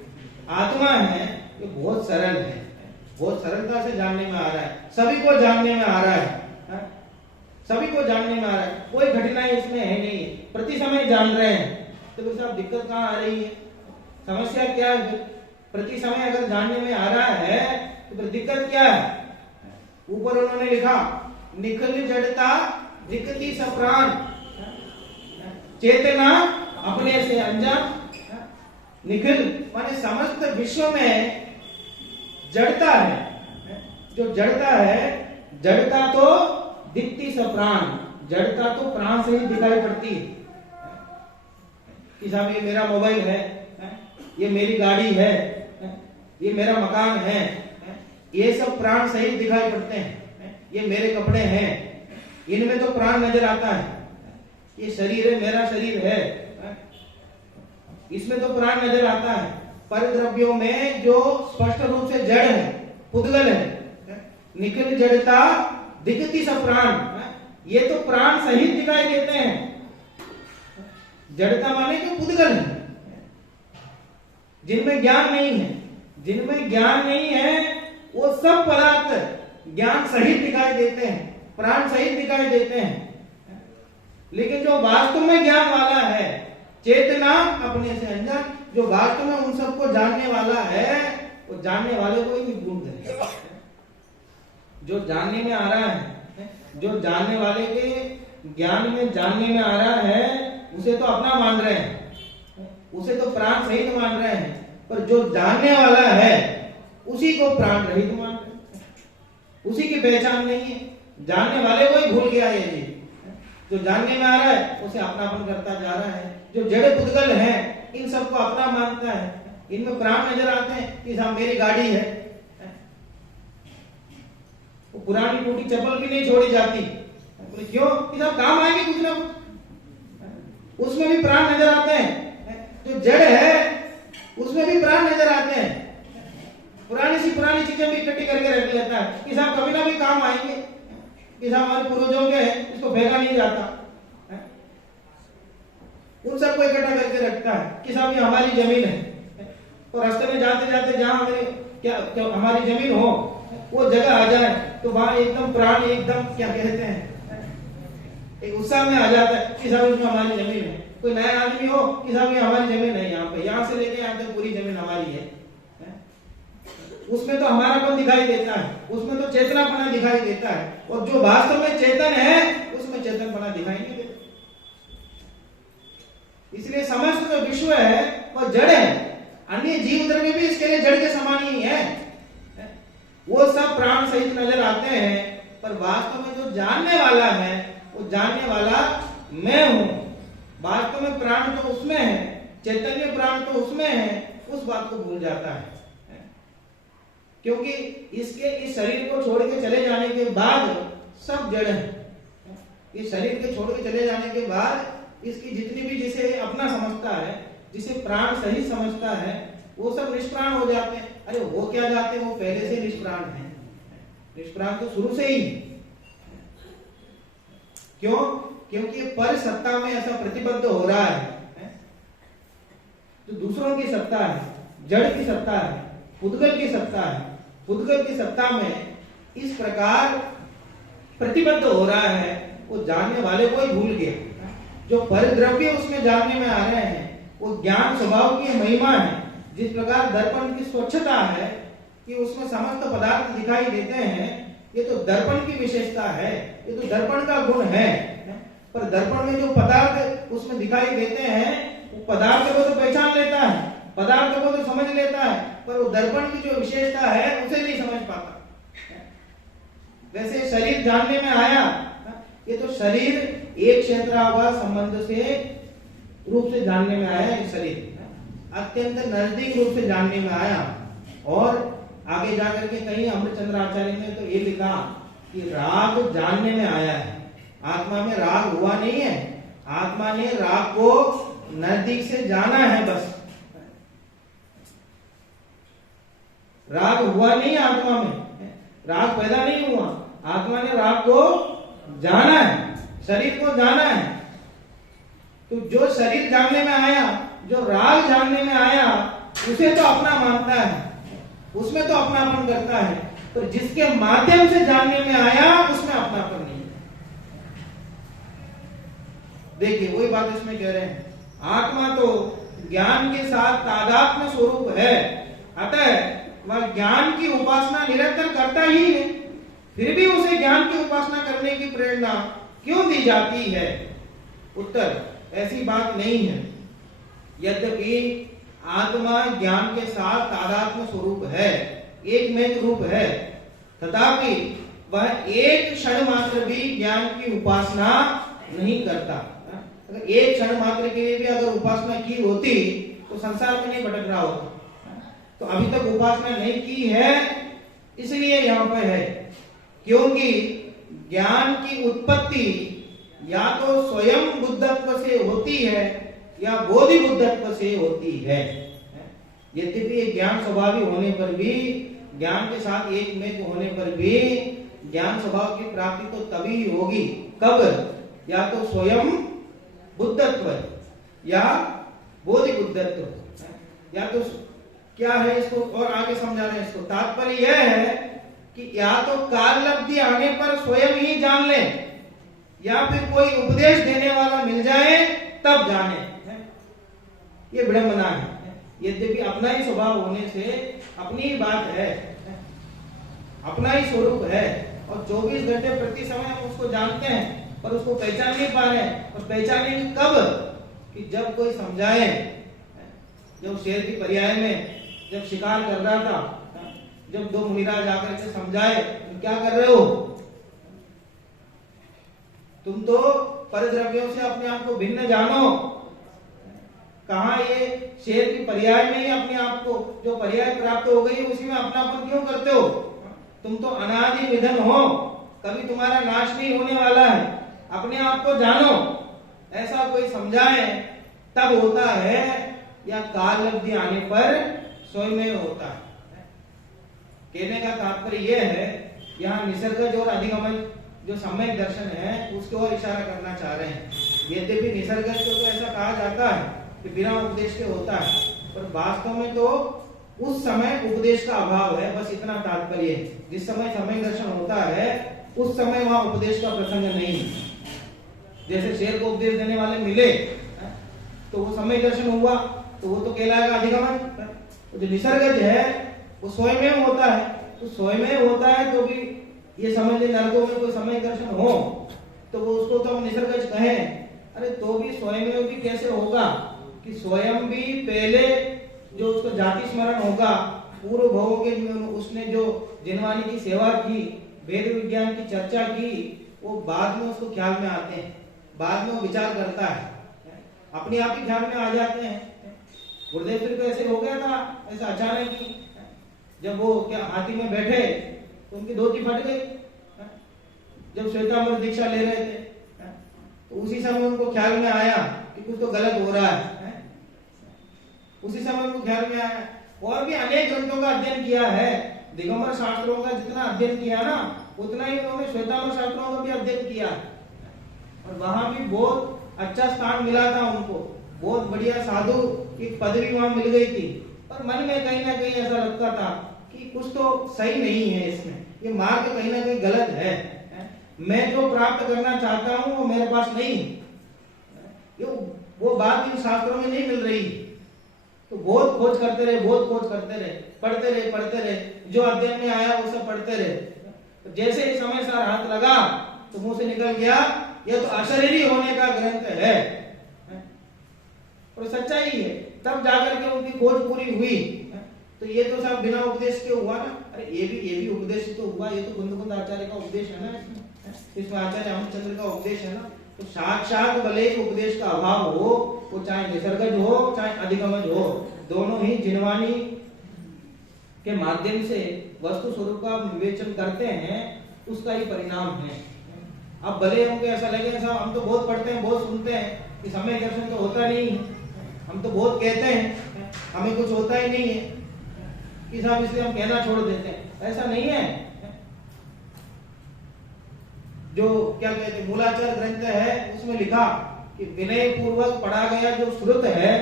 आत्मा है, ये बहुत सरल है, बहुत सरलता से जानने में आ रहा है, सभी को जानने में आ रहा है, सभी को जानने में आ रहा है, कोई कठिनाई इसमें है नहीं है, प्रति समय जान रहे हैं। तो फिर साहब दिक्कत कहाँ आ रही है, समस्या क्या है? प्रति समय अगर जानने में आ रहा है तो फिर दिक्कत क्या है? ऊपर उन्होंने लिखा निखिल जड़ता दिक्कती सप्राण, चेतना अपने से अनजान। निखिल माने समस्त विश्व में जड़ता है, जो जड़ता है, जड़ता तो दिखती सप्राण, जड़ता तो प्राण से ही दिखाई पड़ती है। कि साहब ये मेरा मोबाइल है, ये मेरी गाड़ी है, ये मेरा मकान है, ये सब प्राण सहित दिखाई पड़ते हैं। ये मेरे कपड़े हैं, इनमें तो प्राण नजर आता है। ये शरीर है, मेरा शरीर है, इसमें तो प्राण नजर आता है। पर द्रव्यों में जो स्पष्ट रूप से जड़ है, पुद्गल है, निखिल जड़ता दिखती सब प्राण, ये तो प्राण सहित दिखाई देते हैं। जड़ता माने जो पुद्गल है, जिनमें ज्ञान नहीं है, जिनमें ज्ञान नहीं है वो सब पदार्थ ज्ञान सहित दिखाई देते हैं, प्राण सहित दिखाई देते हैं। लेकिन जो वास्तव में ज्ञान वाला है, चेतना अपने से अनजान, जो वास्तव में उन सबको जानने वाला है, वो जानने वाले को ही नहीं भूल गए। जो जानने में आ रहा है, जो जानने वाले के ज्ञान में जानने में आ रहा है, उसे तो अपना मान रहे हैं, उसे तो प्राण सहित मान रहे हैं। पर जो जानने वाला है उसी को प्राण रहित मान रहे हैं, उसी की पहचान नहीं है। जानने वाले को ही भूल गया ये जी। जो जानने में आ रहा है उसे अपनापन करता जा रहा है। जो जड़ पुद्गल है इन सबको अपना मानता है, इनमें प्राण नजर आते हैं कि साहब मेरी गाड़ी है, वो पुरानी टूटी चप्पल भी नहीं छोड़ी जाती। क्यों? कि साहब काम आएगी कुछ ना कुछ, उसमें भी प्राण नजर आते हैं। जो जड़ है उसमें भी प्राण नजर आते हैं। पुरानी सी पुरानी चीजें भी इकट्ठी करके रख लेता है कि साहब कभी ना भी काम आएंगे, कि साहब हमारे पूर्वजों के हैं, इसको फेंका नहीं जाता। उन सबको इकट्ठा करके रखता है कि साहब ये हमारी जमीन है, तो रास्ते में जाते जाते जहां क्या हमारी जमीन हो वो जगह आ जाए तो वहां एकदम प्राण एकदम क्या कहते हैं, एक उत्साह में आ जाता है कि साहब इसमें हमारी जमीन है। कोई नया आदमी हो कि साहब ये हमारी जमीन है, यहाँ पे यहाँ से लेके यहाँ तक पूरी जमीन हमारी है। उसमें तो हमारापन दिखाई देता है, उसमें तो चेतनापना दिखाई देता है। और जो वास्तव में चेतन है उसमें चेतनपना दिखाई नहीं देता। इसलिए समस्त जो विश्व है वो जड़ है। अन्य जीव द्रव्य भी इसके लिए जड़ के समान ही है। वो सब प्राण सहित नजर आते हैं, पर वास्तव में जो जानने वाला है वो जानने वाला मैं हूं। वास्तव में प्राण तो उसमें है, चैतन्य प्राण तो उसमें है, उस बात को भूल जाता है। क्योंकि इसके इस शरीर को छोड़ के चले जाने के बाद सब जड़ है। इस शरीर के छोड़ के चले जाने के बाद इसकी जितनी भी जिसे अपना समझता है, जिसे प्राण सही समझता है, वो सब निष्प्राण हो जाते हैं। अरे वो क्या जाते हैं, वो पहले से निष्प्राण है। निष्प्राण तो शुरू से ही। क्यों? क्योंकि पर सत्ता में ऐसा प्रतिबद्ध हो रहा है। तो दूसरों की सत्ता है, जड़ की सत्ता है, पुद्गल की सत्ता है। पुद्गल की सत्ता में इस प्रकार प्रतिबद्ध हो रहा है, वो जानने वाले को ही भूल गया। जो परिद्रव्य उसमें जानने में आ रहे हैं वो ज्ञान स्वभाव की महिमा है। जिस प्रकार दर्पण की स्वच्छता है कि उसमें समस्त पदार्थ दिखाई देते हैं, ये तो दर्पण की विशेषता है, ये तो दर्पण का गुण है। पर दर्पण में जो पदार्थ उसमें दिखाई देते हैं वो पदार्थ को तो पहचान लेता है, पदार्थ को तो समझ लेता है, पर वो दर्पण की जो विशेषता है उसे नहीं समझ पाता। वैसे शरीर जानने में आया, ये तो शरीर एक क्षेत्राभास संबंध से रूप से जानने में आया। ये शरीर अत्यंत नजदीक रूप से जानने में आया। और आगे जाकर के कहीं अमृतचंद्र आचार्य ने तो ये लिखा कि राग जानने में आया है, आत्मा में राग हुआ नहीं है। आत्मा ने राग को नजदीक से जाना है, बस राग हुआ नहीं आत्मा में, राग पैदा नहीं हुआ। आत्मा ने राग को जाना है, शरीर को जाना है। तो जो शरीर जानने में आया, जो राग जानने में आया, उसे तो अपना मानता है, उसमें तो अपनापन करता है। तो जिसके माध्यम से जानने में आया उसमें अपनापन नहीं है। देखिए वही बात इसमें कह रहे हैं, आत्मा तो ज्ञान के साथ तादात्म्य स्वरूप है, अतः वह ज्ञान की उपासना निरंतर करता ही है। फिर भी उसे ज्ञान की उपासना करने की प्रेरणा क्यों दी जाती है? उत्तर, ऐसी बात नहीं है। यद्यपि आत्मा ज्ञान के साथ तादात्म्य स्वरूप है, एकमेव रूप है, तथापि वह एक क्षण मात्र भी ज्ञान की उपासना नहीं करता। अगर एक क्षण मात्र के लिए भी अगर उपासना की होती तो संसार में नहीं भटक रहा होता। तो अभी तक उपासना नहीं की है, इसलिए यहाँ पर है, क्योंकि ज्ञान की उत्पत्ति या तो स्वयं बुद्धत्व से होती है या बोधि बुद्धत्व से होती है। यद्यपि ज्ञान स्वभावी होने पर भी, ज्ञान के साथ एक में होने पर भी ज्ञान स्वभाव की प्राप्ति तो तभी होगी, कब? या तो स्वयं बुद्धत्व या बोधि बुद्धत्व, या तो क्या है, इसको और आगे समझा रहे हैं। इसको तात्पर्य यह है कि या तो काल लब्धि आने पर स्वयं ही जान ले, या फिर कोई उपदेश देने वाला मिल जाए तब जाने। ये विडंबना है। यद्यपि अपना ही स्वभाव होने से अपनी ही बात है, अपना ही स्वरूप है, और 24 घंटे प्रति समय हम उसको जानते हैं, पर उसको पहचान नहीं पा रहे हैं। और पहचानेंगे कब? कि जब कोई समझाए। जब शेर की पर्याय में जब शिकार कर रहा था, जब दो मुनिराज आकर के समझाए, तुम क्या कर रहे हो, तुम तो परद्रव्यों से अपने आप को भिन्न जानो। कहा ये शेर की पर्याय में ही अपने आप को जो पर्याय प्राप्त हो गई उसी में अपनापन क्यों करते हो? तुम तो अनादि निधन हो, कभी तुम्हारा नाश नहीं होने वाला है, अपने आप को जानो। ऐसा कोई समझाए तब होता है, या काल लब्धि आने पर स्वयं होता है। कहने का तात्पर्य यह है, यहाँ निसर्गज और अधिगमन जो सम्यक दर्शन है उसकी ओर इशारा करना चाह रहे हैं। यद्यपि निसर्गज को तो ऐसा कहा जाता है कि बिना उपदेश के होता है, पर वास्तव में तो उस समय उपदेश का अभाव है, बस इतना तात्पर्य है। जिस समय सम्यक दर्शन होता है उस समय वहां उपदेश का प्रसंग नहीं है। जैसे शेर को उपदेश देने वाले मिले तो वो सम्यक दर्शन हुआ, तो वो तो कहलाएगा अधिगमन। तो जो निसर्गज है वो स्वयं होता है, तो स्वयं होता है तो भी ये समझ ले नरकों में कोई सम्यक दर्शन हो तो वो उसको तो हम निसर्गज कहें। अरे तो भी स्वयं भी कैसे होगा कि स्वयं भी पहले जो उसको जाति स्मरण होगा, पूर्व भवों के उसने जो जिनवानी की सेवा की, वेद विज्ञान की चर्चा की, वो बाद में उसको ख्याल में आते हैं, बाद में वो विचार करता है, अपने आप ही ख्याल में आ जाते हैं। गुरुदेव फिर को ऐसे हो गया था, ऐसा अचानक ही जब वो क्या हाथी में बैठे तो उनकी धोती फट गई, जब श्वेतांबर दीक्षा ले रहे थे, तो उसी समय उनको ख्याल में आया कि कुछ तो गलत हो रहा है। उसी समय उनको ख्याल में आया। और भी अनेक ग्रंथों का अध्ययन किया है, दिगंबर शास्त्रों का जितना अध्ययन किया ना उतना ही उन्होंने श्वेतांबर शास्त्रों का भी अध्ययन किया, और वहां भी बहुत अच्छा स्थान मिला था उनको, बहुत बढ़िया साधु की पदवी वहां मिल गई थी। पर मन में कहीं ना कहीं ऐसा लगता था कि कुछ तो सही नहीं है, इसमें ये मार्ग कहीं ना कहीं गलत है, मैं जो प्राप्त करना चाहता हूं वो मेरे पास नहीं, ये वो बात इन शास्त्रों में नहीं मिल रही। तो बहुत खोज करते रहे, बहुत खोज करते रहे, पढ़ते रहे, जो अध्ययन में आया वो सब पढ़ते रहे। तो जैसे ही समय सार हाथ लगा तो मुंह से निकल गया यह तो अशरीरी होने का ग्रंथ है, और सच्चाई है। तब जाकर के उनकी खोज पूरी हुई। तो ये तो सब बिना उपदेश के हुआ ना। अरे ये भी उपदेश तो हुआ, ये तो कुंद आचार्य का उपदेश है ना, इसमें आचार्य रामचंद्र का उपदेश है ना। तो साक्षात भले उपदेश का अभाव हो, वो चाहे निसर्गज हो चाहे अधिगमज हो, दोनों ही जिनवानी के माध्यम से वस्तु स्वरूप का विवेचन करते हैं, उसका ही परिणाम है। अब भले हमको ऐसा लगे साहब हम तो बहुत पढ़ते हैं, बहुत सुनते हैं कि सम्यक दर्शन तो होता नहीं, हम तो बहुत कहते हैं हमें कुछ होता ही नहीं है कि साहब इसलिए हम कहना छोड़ देते हैं। ऐसा नहीं है। जो क्या कहते हैं मूलाचार ग्रंथ है उसमें लिखा कि विनय पूर्वक पढ़ा गया जो श्रुत है,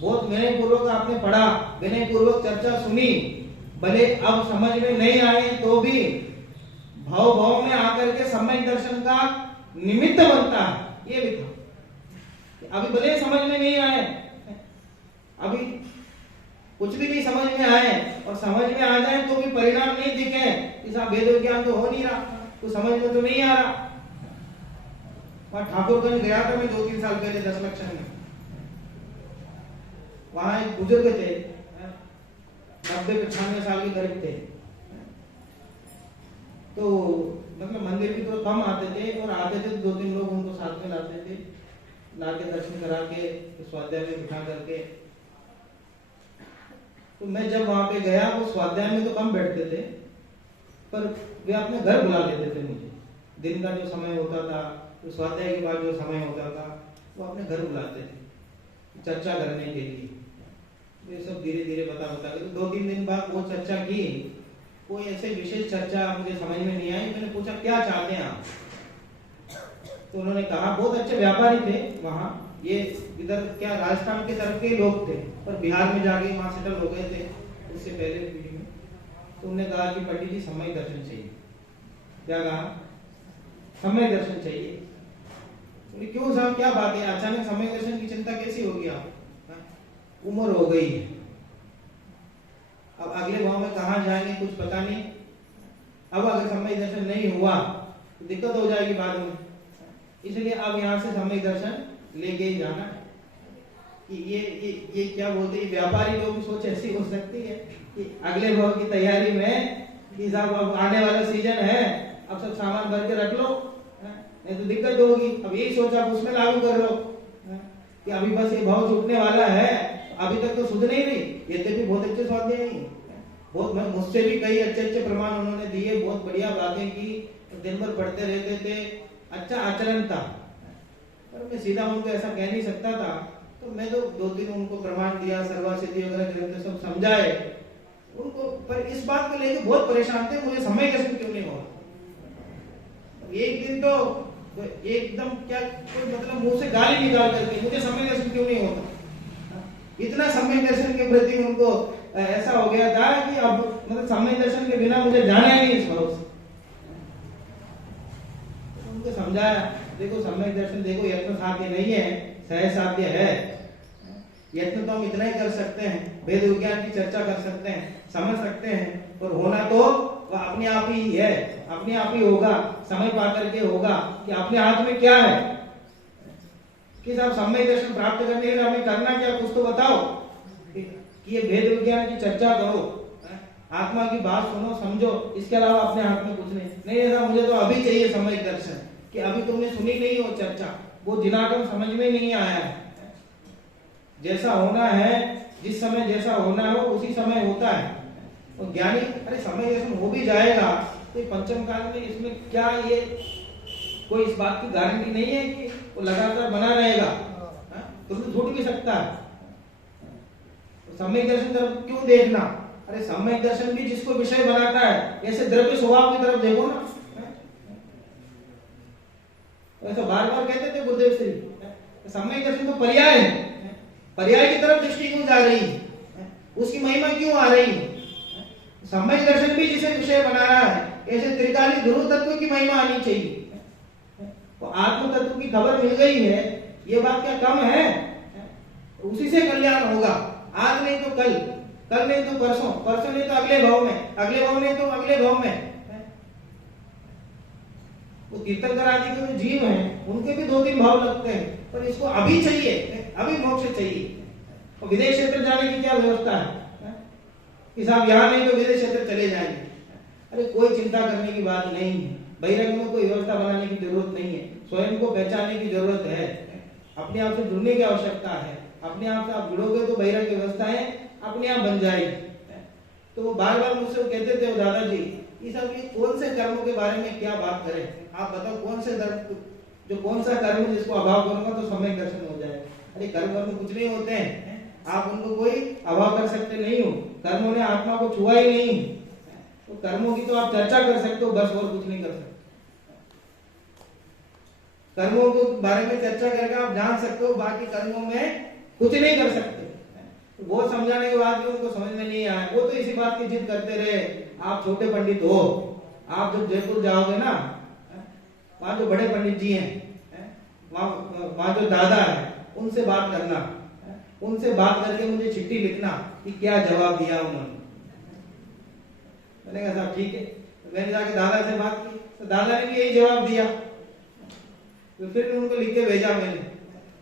बहुत विनय पूर्वक आपने पढ़ा, विनय पूर्वक चर्चा सुनी, भले अब समझ में नहीं आए तो भी भाव में आकर के सम्यक दर्शन का निमित्त बनता है। ये लिखा अभी भले समझ में नहीं आए, अभी कुछ भी नहीं समझ में आए, और समझ में आ जाए तो भी परिणाम नहीं दिखे कि साहब वेद विज्ञान तो हो नहीं रहा, तो समझ में तो नहीं आ रहा। वहां ठाकुरगंज गया था मैं 2-3 साल पहले 10 लक्षण में। वहां एक बुजुर्ग थे, 90-95 साल के करीब थे। तो मतलब मंदिर भी तो कम आते थे, और आते थे 2-3 लोग उनको साथ में लाते थे। लाके दर्शन करा के स्वाध्याय में बिठा करके, तो मैं जब वहां पे गया वो स्वाध्याय में तो कम बैठते थे, पर वे अपने घर बुला लेते थे मुझे। दिन का जो समय होता था, तो स्वाध्याय के बाद जो समय होता था, वो अपने घर बुलाते थे चर्चा करने के लिए। ये सब धीरे धीरे बता के 2-3 दिन बाद वो चर्चा की। कोई ऐसे विशेष चर्चा मुझे समझ में नहीं आई। मैंने पूछा क्या चाहते हैं आप, तो उन्होंने कहा, बहुत अच्छे व्यापारी थे वहाँ, ये इधर क्या राजस्थान की तरफ के लोग थे, पर बिहार में जाके वहाँ सेटल हो गए थे उससे पहले पीढ़ी में। तो उन्होंने कहा कि पंडित जी समय दर्शन चाहिए। क्या कहा? समय दर्शन चाहिए। क्यों साहब, क्या बात है, अचानक समय दर्शन की चिंता कैसी होगी आप? उम्र हो गई है, अब अगले भाव में कहाँ जाएंगे कुछ पता नहीं। अब अगर समय दर्शन नहीं हुआ तो दिक्कत हो जाएगी बाद में, इसलिए अब यहाँ से समय दर्शन लेके ही जाना है। कि ये क्या बोलते हैं, व्यापारी लोगों की सोच ऐसी हो सकती है कि अगले भाव की तैयारी में कि साहब अब आने वाला सीजन है, अब सब सामान भर के रख लो, नहीं तो दिक्कत होगी। अब यही सोच आप उसमें लागू कर लो कि अभी बस ये भाव छूटने वाला है, अभी तक तो सुध नहीं रही। ये तो भी बहुत अच्छे स्वाध्याय नहीं, बहुत मुझसे भी कई अच्छे प्रमाण उन्होंने दिए, बहुत बढ़िया बातें की, दिन भर पढ़ते रहते थे, अच्छा आचरण था। पर मैं सीधा उनको ऐसा कह नहीं सकता था, तो मैं तो 2-3 उनको प्रमाण दिया, सर्वासिद्धि वगैरह ग्रंथ सब समझाए उनको। पर इस बात को लेकर बहुत परेशान थे, मुझे समय दर्शन क्यों नहीं हुआ। एक दिन तो एकदम क्या कोई मतलब मुंह से गाली निकाल करके, मुझे समय दर्शन क्यों नहीं होता। इतना समय दर्शन के प्रति उनको ऐसा हो गया था कि अब मतलब समय दर्शन के बिना मुझे जाना ही नहीं इस भाव से। उनको समझाया, देखो समय दर्शन देखो यत्न साध्य नहीं है, सहज साध्य है। यत्न तो हम इतना ही कर सकते हैं, वेद विज्ञान की चर्चा कर सकते हैं, समझ सकते हैं, और होना तो वह अपने आप ही है, अपने आप ही होगा, समय पा करके होगा कि अपने हाथ में क्या है। कि साहब समय दर्शन प्राप्त करने के लिए हमें करना क्या, कुछ तो बताओ। कि ये वेद विज्ञान की चर्चा करो, आत्मा की बात सुनो, समझो, इसके अलावा अपने हाथ में कुछ नहीं ऐसा। मुझे तो अभी चाहिए समय दर्शन, कि अभी तुमने सुनी नहीं वो चर्चा, वो दिनागम समझ में नहीं आया है। जैसा होना है, जिस समय जैसा होना है वो उसी समय होता है। और ज्ञानी अरे समय दर्शन हो भी जाएगा तो पंचम काल में इसमें क्या, ये कोई इस बात की गारंटी नहीं है कि वो लगातार बना रहेगा, तो छूट भी सकता है। तो समय दर्शन तरफ क्यों देखना? अरे समय दर्शन भी जिसको विषय बनाता है, ऐसे द्रव्य स्वभाव की तरफ देखो ना। ऐसा बार बार कहते थे गुरुदेव श्री, समय दर्शन तो पर्याय है, पर्याय की तरफ दृष्टि क्यों जा रही है, उसकी महिमा क्यों आ रही है। समय दर्शन भी जिसे विषय बना रहा है, ऐसे त्रिकालीन ध्रुव तत्व की महिमा आनी चाहिए। तो आत्म तत्व की खबर मिल गई है, ये बात क्या कम है? उसी से कल्याण होगा, आज नहीं तो कल, कल नहीं तो परसों, परसों नहीं तो अगले भाव में, अगले भाव नहीं तो अगले भाव में। वो तीर्थंकर आदि के जो जीव हैं, उनके भी 2-3 भाव लगते हैं, पर इसको अभी चाहिए, अभी मोक्ष चाहिए। और विदेश क्षेत्र जाने की क्या व्यवस्था है कि साहब यहाँ नहीं तो विदेश क्षेत्र चले जाएंगे। अरे कोई चिंता करने की बात नहीं है, बहिरंग में कोई व्यवस्था बनाने की जरूरत नहीं है, स्वयं को पहचानने की जरूरत है, अपने आप से जुड़ने की आवश्यकता है। अपने आप से आप जुड़ोगे तो बहिरंग की व्यवस्थाएं अपने आप बन जाएगी। तो वो बार बार मुझसे कहते थे, दादाजी ये सब ये कौन से कर्मों के बारे में क्या बात करें, आप बताओ कौन से धर्म, जो कौन सा कर्म जिसको अभाव करूंगा तो समय दर्शन हो जाए। अरे कर्म में कुछ नहीं होते हैं, आप उनको कोई अभाव कर सकते नहीं हो, कर्मों ने आत्मा को छुआ ही नहीं। तो कर्मों की तो आप चर्चा कर सकते हो, बस और कुछ नहीं कर सकते। कर्मों के बारे में चर्चा करके आप जान सकते हो, बाकी कर्मों में कुछ नहीं कर सकते। तो वो समझाने के बाद भी उनको समझ में नहीं आया। वो तो इसी बात की जिद करते रहे, आप छोटे पंडित हो, आप जब जयपुर जाओगे ना, वहां जो बड़े पंडित जी हैं, वहां जो दादा है, उनसे बात करना, उनसे बात करके मुझे चिट्ठी लिखना कि क्या जवाब दिया उन्होंने। मैंने कहा साहब ठीक है। मैंने जाके दादा से बात की, तो दादा ने भी यही जवाब दिया। तो फिर उनको लिख के भेजा मैंने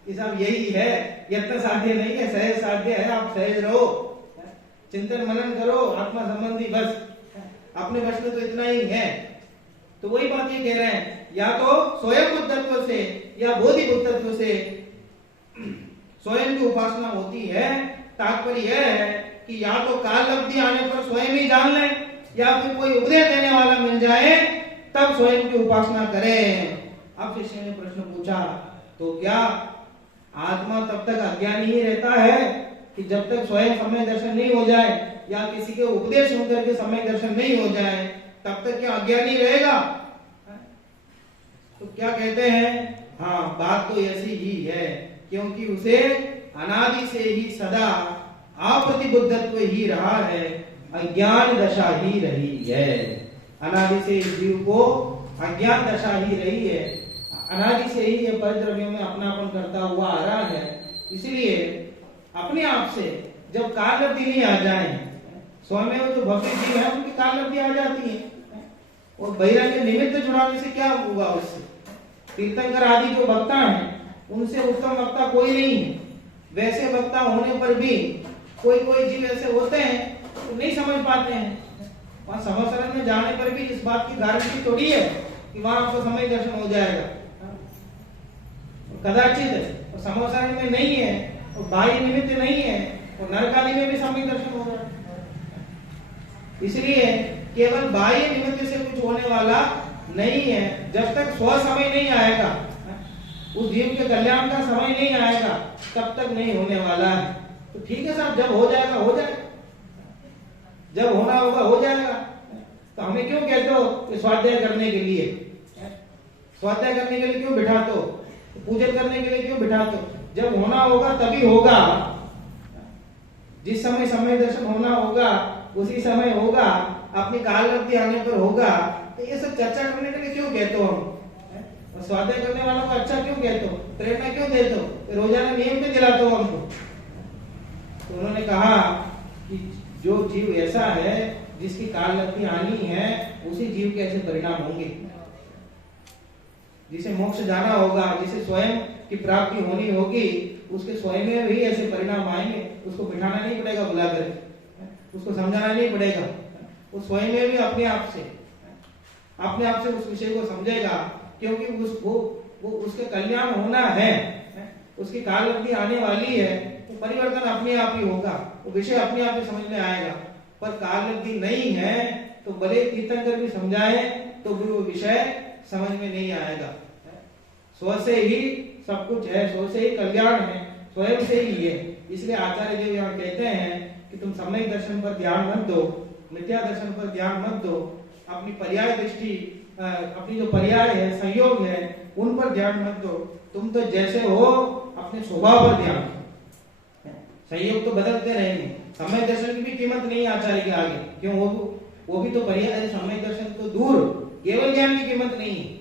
कि साहब यही है, यत्न साध्य नहीं है, सहज साध्य है। आप सहज रहो, चिंतन मनन करो, आत्मा संबंधी, बस अपने वश में तो इतना ही है। तो वही बात ये कह रहे हैं, या तो स्वयं बुद्धत्व से या बोधि बुद्धत्व से स्वयं की उपासना होती है, तात्पर्य यह है कि या तो काल लब्धि आने पर स्वयं ही जान ले, या फिर कोई उपदेश देने वाला मिल जाए तब स्वयं की उपासना करें। अब शिष्य ने प्रश्न पूछा, तो क्या आत्मा तब तक अज्ञानी ही रहता है कि जब तक स्वयं समय दर्शन नहीं हो जाए या किसी के उपदेश सुनकर के समय दर्शन नहीं हो जाए तब तक क्या अज्ञानी रहेगा? तो क्या कहते हैं, हाँ बात तो ऐसी ही है, क्योंकि उसे अनादि से ही सदा अप्रतिबुद्धत्व ही रहा है, अज्ञान दशा ही रही है। अनादि से इस जीव को अज्ञान दशा ही रही है, अनादि से ही ये परद्रव्यों में अपनापन करता हुआ आ रहा है। इसलिए अपने आप से जब काल लब्धि नहीं आ जाए, स्वयं जो भव्य जीव है उनकी काल लब्धि आ जाती है, और बहिरंग निमित्त जुड़ाने से क्या होगा? उससे तीर्थंकर आदि जो वक्ता हैं उनसे उत्तम वक्ता कोई नहीं है। वैसे वक्ता होने पर भी कोई कोई जीव ऐसे होते हैं तो नहीं समझ पाते हैं। वहां समसरण में जाने पर भी इस बात की गारंटी थोड़ी है कि वहां आपको समय दर्शन हो जाएगा, कदाचित है। और समसरण में नहीं है और बाह्य निमित्त नहीं है और नरक आदि में भी समय दर्शन हो रहा है। इसलिए केवल बाह्य निमित्त से कुछ होने वाला नहीं है। जब तक स्व समय नहीं आएगा, उस जीव के कल्याण का समय नहीं आएगा, तब तक नहीं होने वाला है। तो ठीक है साहब, जब हो जाएगा हो जाएगा, जब होना होगा हो जाएगा। तो हमें क्यों कहते हो कि स्वाध्याय करने के लिए, स्वाध्याय करने के लिए क्यों बिठाते हो, पूजन करने के लिए क्यों बिठाते हो? जब होना होगा तभी होगा, जिस समय समय दर्शन होना होगा उसी समय होगा, अपनी काल लब्धि आने पर होगा। तो ये सब चर्चा करने के लिए क्यों कहते हो हम? और स्वाध्याय करने वालों को अच्छा क्यों कहते हो, प्रेरणा क्यों देते हो, रोजाना नियम पे दिलाते हो हमको? तो उन्होंने कहा कि जो जीव ऐसा है जिसकी काल लब्धि आनी है, उसी जीव के ऐसे परिणाम होंगे। जिसे मोक्ष जाना होगा, जिसे स्वयं की प्राप्ति होनी होगी, उसके स्वयं में भी ऐसे परिणाम आएंगे। उसको बिठाना नहीं पड़ेगा बुलाकर, उसको समझाना नहीं पड़ेगा, वो स्वयं में भी अपने आप से उस विषय को समझेगा, क्योंकि वो उसके कल्याण होना है, उसकी काल लब्धि आने वाली है। तो परिवर्तन अपने आप ही होगा, वो विषय अपने आप ही समझ में आएगा। पर काल लब्धि नहीं है तो भले तीर्थंकर भी समझाए तो भी वो विषय समझ में नहीं आएगा। स्व से ही सब कुछ है, स्व से ही कल्याण है, स्वयं से ही है। इसलिए आचार्य जी यहाँ कहते हैं कि तुम समय दर्शन पर ध्यान मत दो, मिथ्या दर्शन पर ध्यान मत दो, अपनी पर्याय दृष्टि, अपनी जो पर्याय है, संयोग है, उन पर ध्यान मत दो। तुम तो जैसे हो अपने स्वभाव पर ध्यान दो। संयोग तो बदलते रहेंगे, समय दर्शन की भी कीमत नहीं आचार्य के आगे, क्यों? वो भी तो पर्याय, समय दर्शन तो दूर, केवल ज्ञान की कीमत नहीं है।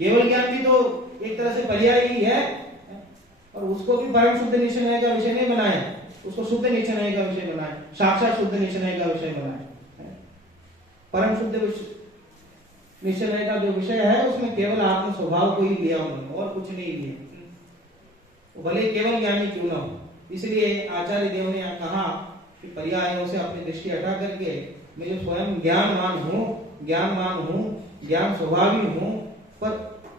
केवल ज्ञान भी तो एक तरह से पर्याय ही है, और उसको भी परम शुद्ध निश्चय का विषय नहीं बनाया, उसको शुद्ध निश्चय का विषय बनाया, साक्षात शुद्ध निश्चय का विषय बनाया। परम शुद्ध निश्चय का जो विषय है उसमें केवल आत्म स्वभाव को ही लिया उन्होंने, और कुछ नहीं लिया, भले केवल ज्ञानी क्यों ना हो। इसलिए आचार्य देव ने कहा कि पर्यायों से अपनी दृष्टि हटा करके मैं जो स्वयं ज्ञानवान हूँ, ज्ञान स्वभावी हूँ, पर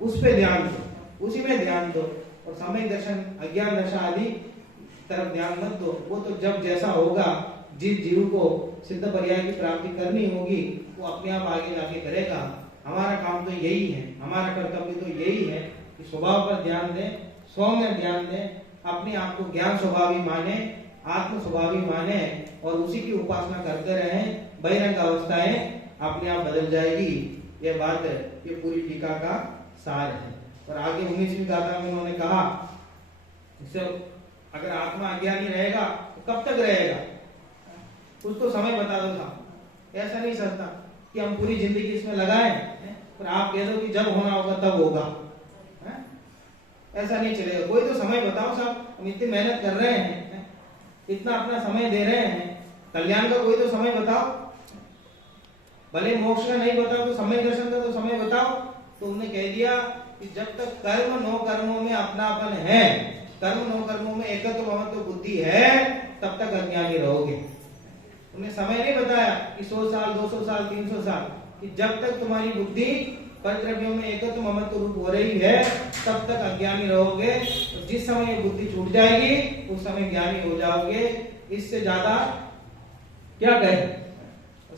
उस पे ध्यान दो, उसी में ध्यान दो, और समय दर्शन, अज्ञान दशा आदि तरफ ध्यान मत दो। वो तो जब जैसा होगा, जिस जीव को सिद्ध पर्याय की प्राप्ति करनी होगी वो अपने आप आगे जाके करेगा। हमारा काम तो यही है, हमारा कर्तव्य तो यही है कि स्वभाव पर ध्यान दें, स्व में ध्यान दें, अपने आप को ज्ञान स्वभावी माने, आत्म स्वभावी माने, और उसी की उपासना करते रहें। बहिरंग अवस्थाएं अपने आप बदल जाएगी। ये बात है, ये पूरी टीका का सार है। और आगे 19वीं गाथा में उन्होंने कहा, इससे अगर आत्मा अज्ञानी रहेगा तो कब तक रहेगा, कुछ तो समय बता दो था। ऐसा नहीं सकता कि हम पूरी जिंदगी इसमें लगाएं और आप कह दो कि जब होना होगा तब होगा, ऐसा नहीं चलेगा। कोई तो समय बताओ साहब, हम इतनी मेहनत कर रहे हैं, इतना अपना समय दे रहे हैं, कल्याण का कोई तो समय बताओ। भले मोक्ष का नहीं बताओ तो समय दर्शन का तो समय बताओ। तो उन्होंने कह दिया कि जब तक कर्म नो कर्मों में अपनापन है, कर्म नो कर्मों में एकत्व महत्व बुद्धि है, तब तक अज्ञानी रहोगे। उन्हें समय नहीं बताया कि 100 साल, 200 साल, 300 साल, कि जब तक तुम्हारी बुद्धि पंचद्रव्यों में एकत्व ममत्व रूप हो रही है, तब तक अज्ञानी रहोगे। तो जिस समय ये बुद्धि छूट जाएगी उस समय ज्ञानी हो जाओगे। इससे ज्यादा क्या कहें,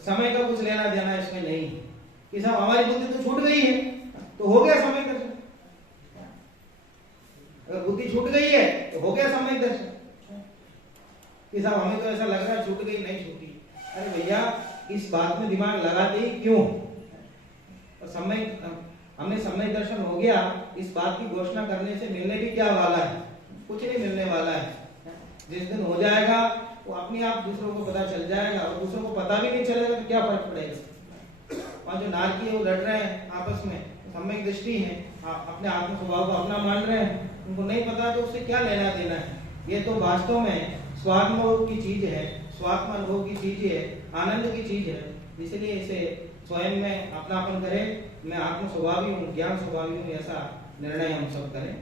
समय का कुछ लेना देना इसमें नहीं कि साहब हमारी बुद्धि तो छूट गई है तो हो गया समय दर्शन। अगर बुद्धि छूट गई है तो हो गया समय दर्शन कि साहब हमें तो ऐसा लग रहा है छूट गई, नहीं छूटी। अरे भैया इस बात में दिमाग लगाते ही क्यों? समय हमने समय दर्शन हो गया, इस बात की घोषणा करने से मिलने भी क्या वाला है? कुछ नहीं मिलने वाला है। जिस दिन हो जाएगा वो अपने आप दूसरों को पता चल जाएगा, और दूसरों को पता भी नहीं चलेगा तो क्या फर्क पड़ेगा। वहां जो नारकी है वो लड़ रहे हैं आपस में, सम्यक दृष्टि है, अपने आत्म स्वभाव को अपना मान रहे हैं, उनको नहीं पता तो उससे क्या लेना देना है। ये तो वास्तव में स्वात्मानुभव की चीज है, स्वात्मानुभव की चीज है, आनंद की चीज है। इसलिए इसे स्वयं में अपनापन करें। मैं आत्म स्वभावी हूँ, ज्ञान स्वभावी हूँ, ऐसा निर्णय हम सब करें।